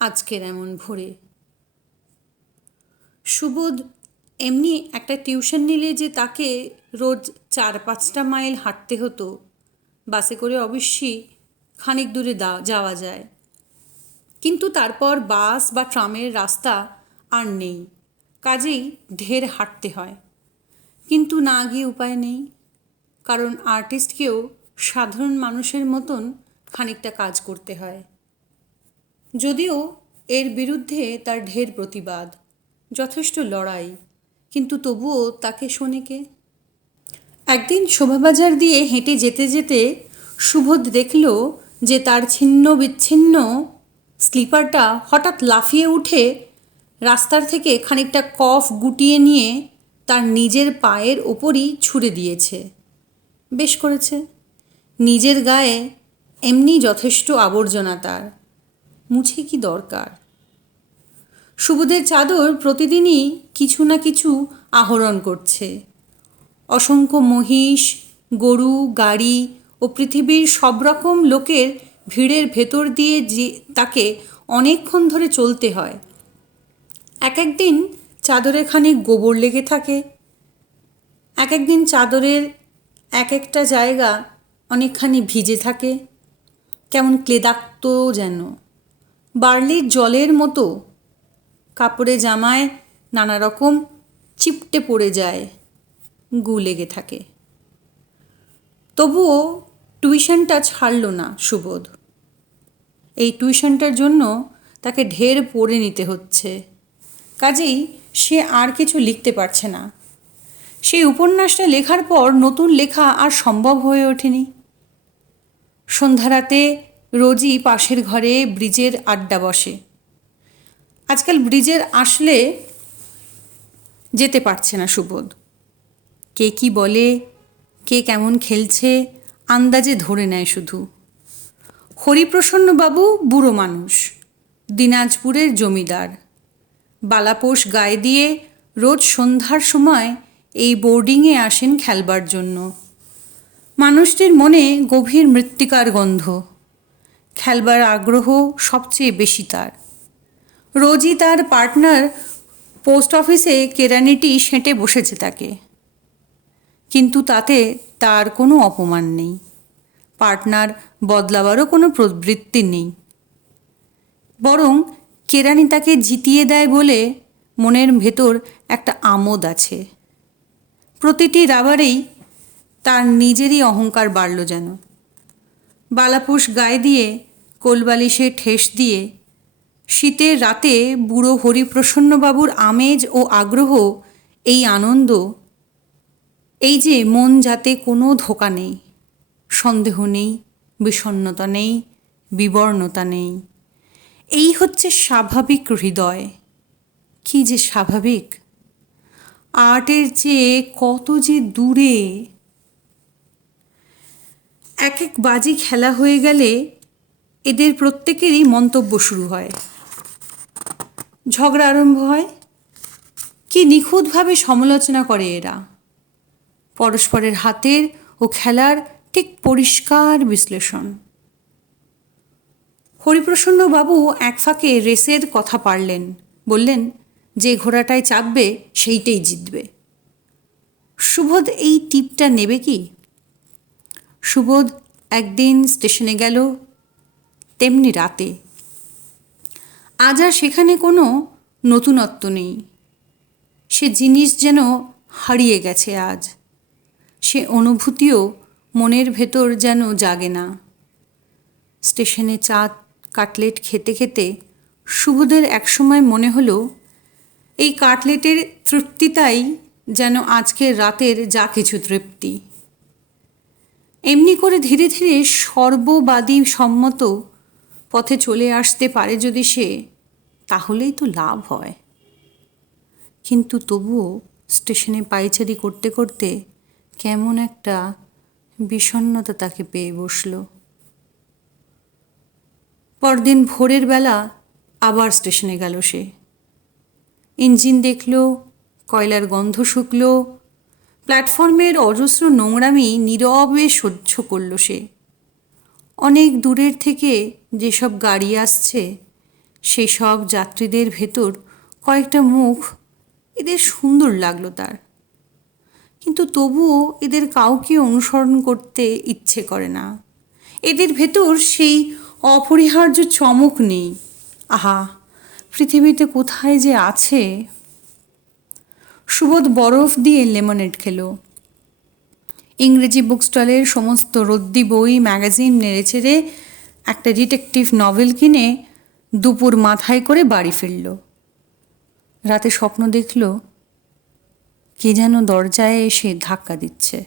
আজকের এমন ভোরে। সুবোধ এমনি একটা টিউশন নিলে যে তাকে রোজ 4-5টা মাইল হাঁটতে হতো, বাসে করে অবশ্যই খানিক দূরে যাওয়া যায়, কিন্তু তারপর বাস বা ট্রামের রাস্তা আর নেই, কাজেই ঢের হাঁটতে হয়। কিন্তু না গিয়ে উপায় নেই, কারণ আর্টিস্টকেও সাধারণ মানুষের মতন খানিকটা কাজ করতে হয়। যদিও এর বিরুদ্ধে তার ঢের প্রতিবাদ, যথেষ্ট লড়াই, কিন্তু তবুও তাকে শোনে কে? একদিন শোভাবাজার দিয়ে হেঁটে যেতে যেতে সুবোধ দেখল যে তার ছিন্ন বিচ্ছিন্ন স্লিপারটা হঠাৎ লাফিয়ে উঠে রাস্তার থেকে খানিকটা কফ গুটিয়ে নিয়ে তার নিজের পায়ের ওপরই ছুঁড়ে দিয়েছে। বেশ করেছে, নিজের গায়ে এমনি যথেষ্ট আবর্জনা, তার মুছে কি দরকার? সুবোধের চাদর প্রতিদিনই কিছু না কিছু আহরণ করছে। অসংখ্য মহিষ, গরু, গাড়ি ও পৃথিবীর সব রকম লোকের ভিড়ের ভেতর দিয়ে তাকে অনেকক্ষণ ধরে চলতে হয়। এক একদিন চাদরে খানিক গোবর লেগে থাকে, এক একদিন চাদরের এক একটা জায়গা অনেকখানি ভিজে থাকে, কেমন ক্লেদাক্ত যেন, বার্লির জলের মতো কাপড়ে জামায় নানা রকম চিপটে পড়ে যায়, গু লেগে থাকে। তবুও টিউশনটা ছাড়ল না সুবোধ। এই টিউশনটার জন্য তাকে ঢের পড়ে নিতে হচ্ছে, কাজেই সে আর কিছু লিখতে পারছে না। সেই উপন্যাসটা লেখার পর নতুন লেখা আর সম্ভব হয়ে ওঠেনি। সন্ধ্যারাতে রোজই পাশের ঘরে ব্রিজের আড্ডা বসে। আজকাল ব্রিজের আসলে যেতে পারছে না সুবোধ। কে কি বলে, কে কেমন খেলছে আন্দাজে ধরে নেয় শুধু। হরিপ্রসন্নবাবু বুড়ো মানুষ, দিনাজপুরের জমিদার, বালাপোষ গায়ে দিয়ে রোজ সন্ধ্যার সময় এই বোর্ডিংয়ে আসেন খেলবার জন্য। মানুষটির মনে গভীর মৃত্তিকার গন্ধ, খেলবার আগ্রহ সবচেয়ে বেশি তার। রোজই তার পার্টনার পোস্ট অফিসে কেরানিটি সেঁটে বসেছে তাকে, কিন্তু তাতে তার কোনো অপমান নেই, পার্টনার বদলাবারও কোনো প্রবৃত্তি নেই। বরং কেরানি তাকে জিতিয়ে দেয় বলে মনের ভেতর একটা আমোদ আছে। প্রতিটি রাবারেই তার নিজেরই অহংকার বাড়ল যেন। বালাপুষ গায়ে দিয়ে কোলবালিশে ঠেস দিয়ে শীতের রাতে বুড়ো হরিপ্রসন্নবাবুর আমেজ ও আগ্রহ, এই আনন্দ, এই যে মন যাতে কোনো ধোঁকা নেই, সন্দেহ নেই, বিষণ্ণতা নেই, বিবর্ণতা নেই, এই হচ্ছে স্বাভাবিক হৃদয়। কি যে স্বাভাবিক, আর্টের চেয়ে কত যে দূরে। এক এক বাজি খেলা হয়ে গেলে এদের প্রত্যেকেরই মন্তব্য শুরু হয়, ঝগড়া আরম্ভ হয়। কি নিখুঁতভাবে সমালোচনা করে এরা, পরস্পরের হাতের ও খেলার ঠিক পরিষ্কার বিশ্লেষণ। হরিপ্রসন্নবাবু এক ফাঁকে রেসের কথা পারলেন, বললেন যে ঘোড়াটায় চাপবে সেইটাই জিতবে। সুবোধ এই টিপটা নেবে কি? সুবোধ একদিন স্টেশনে গেল, তেমনি রাতে। আজ আর সেখানে কোনো নতুনত্ব নেই, সে জিনিস যেন হারিয়ে গেছে আজ। সে অনুভূতিও মনের ভেতর যেন জাগে না। স্টেশনে চা কাটলেট খেতে খেতে সুবোধের একসময় মনে হলো এই কাটলেটের তৃপ্তিটাই যেন আজকের রাতের যা কিছু তৃপ্তি। এমনি করে ধীরে ধীরে সর্ববাদী সম্মত পথে চলে আসতে পারে যদি সে, তাহলেই তো লাভ হয়। কিন্তু তবুও স্টেশনে পায়চারি করতে করতে কেমন একটা বিষণ্ণতা তাকে পেয়ে বসল। পরদিন ভোরের বেলা আবার স্টেশনে গেল সে। ইঞ্জিন দেখল, কয়লার গন্ধ শুকল, প্ল্যাটফর্মের অজস্র নোংরামি নীরবে সহ্য করল সে। অনেক দূরের থেকে যেসব গাড়ি আসছে সেই সব যাত্রীদের ভেতর কয়েকটা মুখ এদের সুন্দর লাগলো তার, কিন্তু তবুও এদের কাউকে অনুসরণ করতে ইচ্ছে করে না। এদের ভেতর সেই অপরিহার্য চমক নেই। আহা, পৃথিবীতে কোথায় যে আছে। সুবোধ বরফ দিয়ে লেমনেড খেলো। ইংরেজি বুক স্টলের সমস্ত রদ্দি বই ম্যাগাজিন নেড়েচেড়ে একটা ডিটেকটিভ নভেল কিনে দুপুর মাথায় করে বাড়ি ফিরল। রাতে স্বপ্ন দেখল কে যেন দরজায় এসে ধাক্কা দিচ্ছে।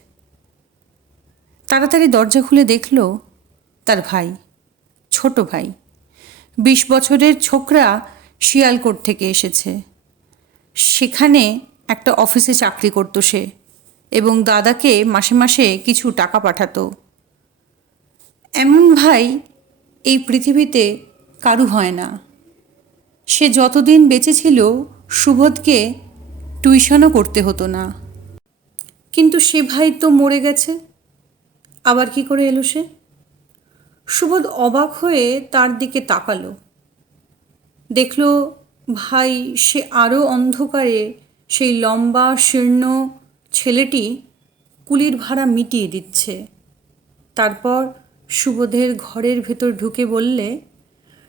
তাড়াতাড়ি দরজা খুলে দেখল তার ভাই, ছোট ভাই, 20 বছরের ছোকরা, শিয়ালকোট থেকে এসেছে। সেখানে একটা অফিসে চাকরি করত সে, এবং দাদাকে মাসে মাসে কিছু টাকা পাঠাতো। এমন ভাই এই পৃথিবীতে কারু হয় না। সে যতদিন বেঁচে ছিল সুবোধকে টিউশনও করতে হতো না। কিন্তু সে ভাই তো মরে গেছে, আবার কি করে এলো সে? সুবোধ অবাক হয়ে তার দিকে তাকালো। দেখল ভাই সে আরও অন্ধকারে সেই লম্বা শীর্ণ ছেলেটি কুলির ভাড়া মিটিয়ে দিচ্ছে। তারপর সুবোধের ঘরের ভেতর ঢুকে বললে,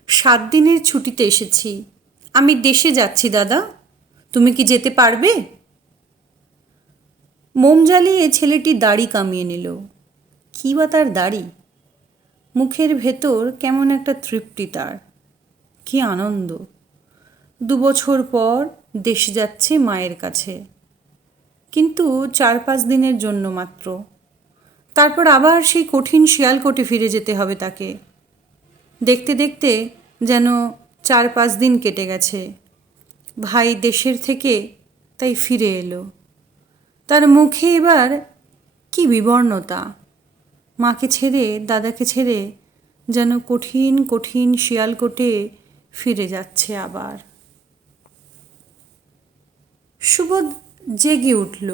7 দিনের ছুটিতে এসেছি, আমি দেশে যাচ্ছি দাদা, তুমি কি যেতে পারবে? মোম জ্বালিয়ে ছেলেটি দাড়ি কামিয়ে নিল। কী বা তার দাড়ি! মুখের ভেতর কেমন একটা তৃপ্তি তার, কি আনন্দ! 2 বছর পর দেশে যাচ্ছে মায়ের কাছে, কিন্তু 4-5 দিনের জন্য মাত্র। তারপর আবার সেই কঠিন শিয়ালকোটে ফিরে যেতে হবে তাকে। দেখতে দেখতে যেন 4-5 দিন কেটে গেছে। ভাই দেশের থেকে তাই ফিরে এলো। তার মুখে এবার কি বিবর্ণতা! মাকে ছেড়ে, দাদাকে ছেড়ে যেন কঠিন কঠিন শিয়ালকোটে ফিরে যাচ্ছে আবার। সুবোধ জেগে উঠল।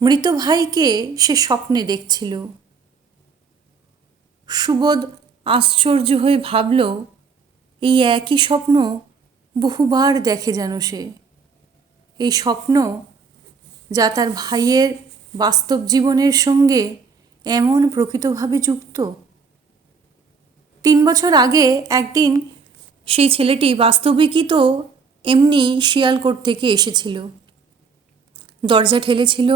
মৃত ভাইকে সে স্বপ্নে দেখছিল। সুবোধ আশ্চর্য হয়ে ভাবল, এই একই স্বপ্ন বহুবার দেখে যেন সে। এই স্বপ্ন যা তার ভাইয়ের বাস্তব জীবনের সঙ্গে এমন প্রকৃতভাবে যুক্ত। 3 বছর আগে একদিন সেই ছেলেটি বাস্তবিকই তো এমনি শিয়ালকোট থেকে এসেছিল। দরজা ঠেলেছিল,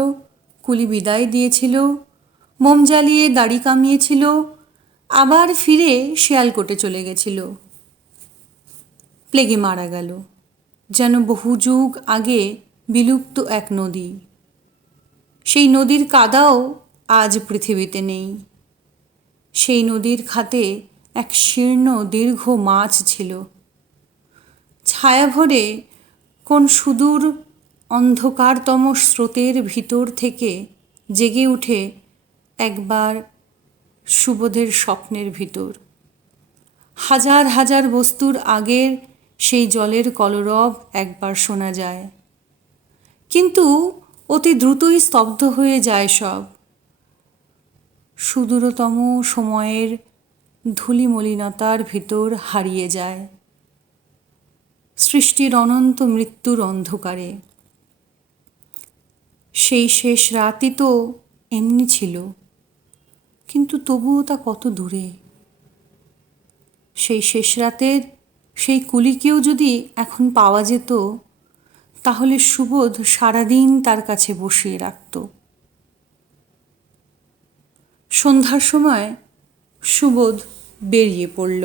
কুলি বিদায় দিয়েছিল, মোম জ্বালিয়ে দাড়ি কামিয়েছিল, আবার ফিরে শিয়ালকোটে চলে গেছিল। প্লেগে মারা গেল, যেন বহু যুগ আগে বিলুপ্ত এক নদী। সেই নদীর কাদাও আজ পৃথিবীতে নেই। সেই নদীর খাতে এক শীর্ণ দীর্ঘ মাছ ছিল। ছায়া ভরে কোন সুদূর অন্ধকারতম স্রোতের ভিতর থেকে জেগে উঠে একবার সুবোধের স্বপ্নের ভিতর। হাজার হাজার বস্তুর আগের সেই জলের কলরব একবার শোনা যায়, কিন্তু অতি দ্রুতই স্তব্ধ হয়ে যায় সব। সুদূরতম সময়ের ধূলিমলিনতার ভিতর হারিয়ে যায়, সৃষ্টির অনন্ত মৃত্যুর অন্ধকারে। সেই শেষ রাতই তো এমনি ছিল, কিন্তু তবুও তা কত দূরে। সেই শেষ রাতের সেই কুলিকেও যদি এখন পাওয়া যেত, তাহলে সুবোধ সারাদিন তার কাছে বসিয়ে রাখত। সন্ধ্যার সময় সুবোধ বেরিয়ে পড়ল।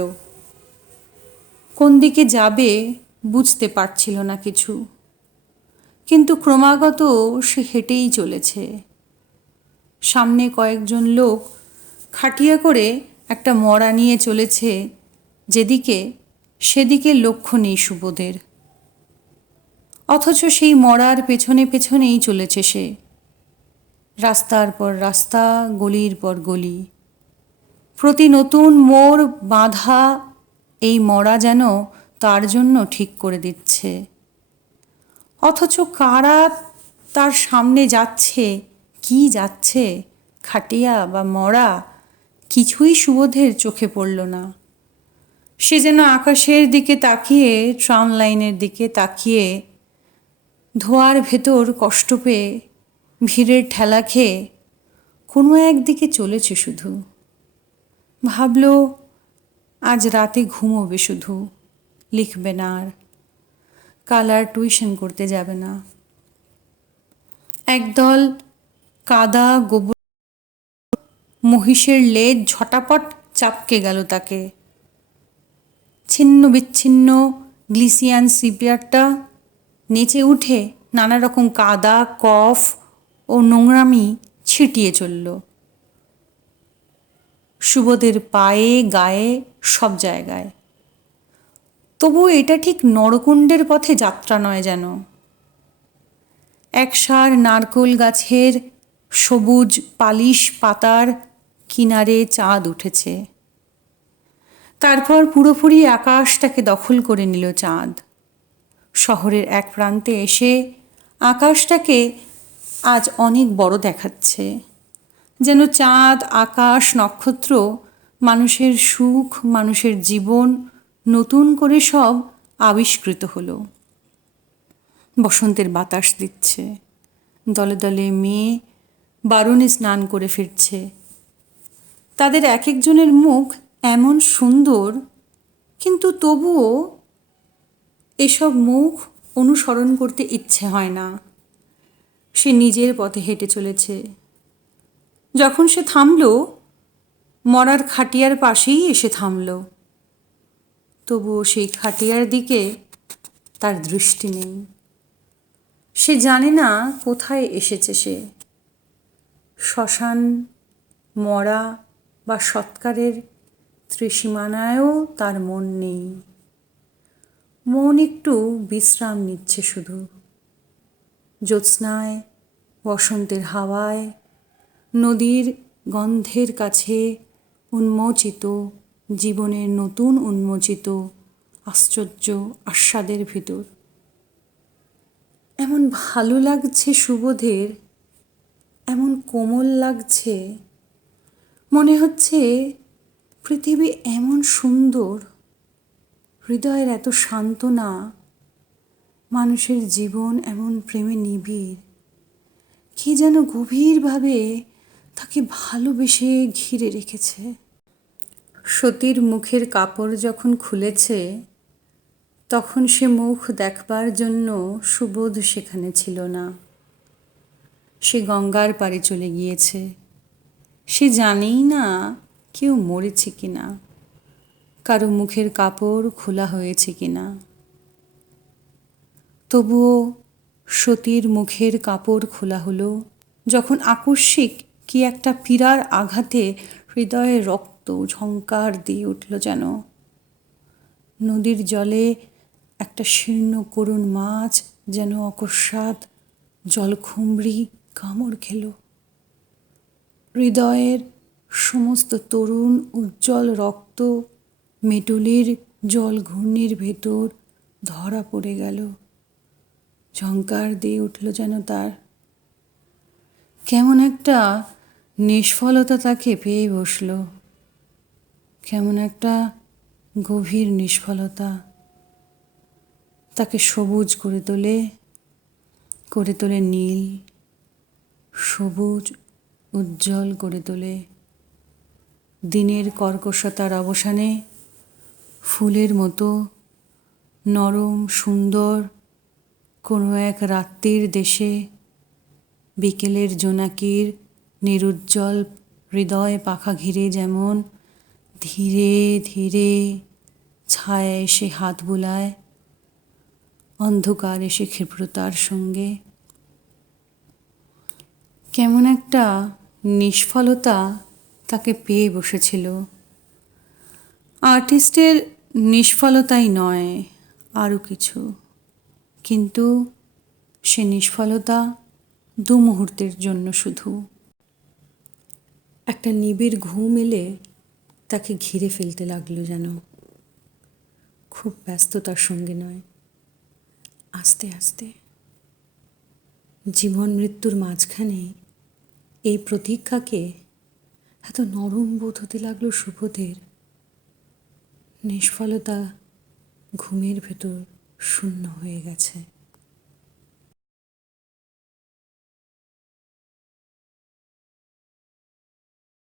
কোন দিকে যাবে বুঝতে পারছিল না কিছু, কিন্তু ক্রমাগত সে হেঁটেই চলেছে। সামনে কয়েকজন লোক খাটিয়া করে একটা মড়া নিয়ে চলেছে যেদিকে, সেদিকে লক্ষ্য নেই সুবোধের। অথচ সেই মড়ার পেছনে পেছনেই চলেছে সে। রাস্তার পর রাস্তা, গলির পর গলি, প্রতি নতুন মোড় বাঁধা এই মড়া যেন তার জন্য ঠিক করে দিচ্ছে। অথচ কারা তার সামনে যাচ্ছে, কি যাচ্ছে, খাটিয়া বা মড়া, কিছুই সুবোধের চোখে পড়ল না। সে যেন আকাশের দিকে তাকিয়ে, ট্রাম লাইনের দিকে তাকিয়ে, ধোঁয়ার ভেতর কষ্ট পেয়ে, ভিড়ের ঠেলা খেয়ে কোনো একদিকে চলেছে শুধু। ভাবল আজ রাতে ঘুমোবে শুধু, লিখবে না আর, কাল আর টিউশন করতে যাবে না। একদল কাদা গোবর মহিষের লেজ ঝটাপট চাপকে গেল তাকে। ছিন্ন বিচ্ছিন্ন গ্লিসিয়ান সিপিয়ারটা নেচে উঠে নানা রকম কাদা, কফ ও নোংরামি ছিটিয়ে চলল সুবোধের পায়ে, গায়ে, সব জায়গায়। তবু এটা ঠিক নরকুণ্ডের পথে যাত্রা নয় যেন। একসার নারকোল গাছের সবুজ পালিশ পাতার কিনারে চাঁদ উঠেছে। তারপর পুরোপুরি আকাশটাকে দখল করে নিল চাঁদ। শহরের এক প্রান্তে এসে আকাশটাকে আজ অনেক বড় দেখাচ্ছে, যেন চাঁদ, আকাশ, নক্ষত্র মানুষের সুখ, মানুষের জীবন নতুন করে সব আবিষ্কৃত হলো। বসন্তের বাতাস দিচ্ছে, দলে দলে মেয়ে বারণে স্নান করে ফিরছে। তাদের এক একজনের মুখ এমন সুন্দর, কিন্তু তবুও এসব মুখ অনুসরণ করতে ইচ্ছে হয় না। সে নিজের পথে হেঁটে চলেছে। যখন সে থামল, মরার খাটিয়ার পাশেই এসে থামল। তবুও সেই খাটিয়ার দিকে তার দৃষ্টি নেই। সে জানে না কোথায় এসেছে সে। শ্মশান, মরা বা সৎকারের ত্রিসীমানায়ও তার মন নেই। মন একটু বিশ্রাম নিচ্ছে শুধু। জ্যোৎস্নায়, বসন্তের হাওয়ায়, নদীর গন্ধের কাছে উন্মোচিত জীবনের নতুন উন্মোচিত আশ্চর্য আস্বাদের ভিতর। এমন ভালো লাগছে সুবোধের, এমন কোমল লাগছে, মনে হচ্ছে পৃথিবী এমন সুন্দর, হৃদয়ের এত সান্ত্বনা, মানুষের জীবন এমন প্রেমে নিবিড়। কি যেন গভীরভাবে তাকে ভালোবেসে ঘিরে রেখেছে। সতীর মুখের কাপড় যখন খুলেছে, তখন সে মুখ দেখবার জন্য সুবোধ সেখানে ছিল না। সে গঙ্গার পাড়ে চলে গিয়েছে। সে জানেই না কেউ মরেছে কিনা, কারো মুখের কাপড় খোলা হয়েছে কিনা। তবুও সতীর মুখের কাপড় খোলা হলো যখন আকস্মিক কি একটা পীড়ার আঘাতে হৃদয়ে রক্ত ঝঙ্কার দিয়ে উঠল যেন। নদীর জলে একটা শীর্ণ করুণ মাছ যেন অকস্মাৎ জলখুমরি কামড় খেল। হৃদয়ের সমস্ত তরুণ উজ্জ্বল রক্ত মেটুলির জল ঘূর্ণির ভেতর ধরা পড়ে গেল। ঝঙ্কার দিয়ে উঠল যেন তার। কেমন একটা নিষ্ফলতা তাকে পেয়ে বসল, কেমন একটা গভীর নিষ্ফলতা তাকে সবুজ করে তোলে নীল, সবুজ উজ্জ্বল করে তোলে। দিনের কর্কশতার অবসানে ফুলের মতো নরম সুন্দর কোনো এক রাত্রির দেশে বিকেলের জোনাকির নিরুজ্জ্বল হৃদয় পাখা ঘিরে যেমন ধীরে ধীরে ছায়া এসে হাত বুলায়, অন্ধকার এসে ক্ষিপ্রতার সঙ্গে। কেমন একটা নিষ্ফলতা তাকে পেয়ে বসেছিল। আর্টিস্টের নিষ্ফলতাই নয়, আরও কিছু। কিন্তু সে নিষ্ফলতা দু মুহূর্তের জন্য শুধু। একটা নিবিড় ঘুম এলে তাকে ঘিরে ফেলতে লাগলো যেন। খুব ব্যস্ততার সঙ্গে নয়, আস্তে আস্তে। জীবন মৃত্যুর মাঝখানে এই প্রতীক্ষাকে এত নরম বোধ হতে লাগলো সুবোধের। নিষ্ফলতা ঘুমের ভেতর শূন্য হয়ে গেছে।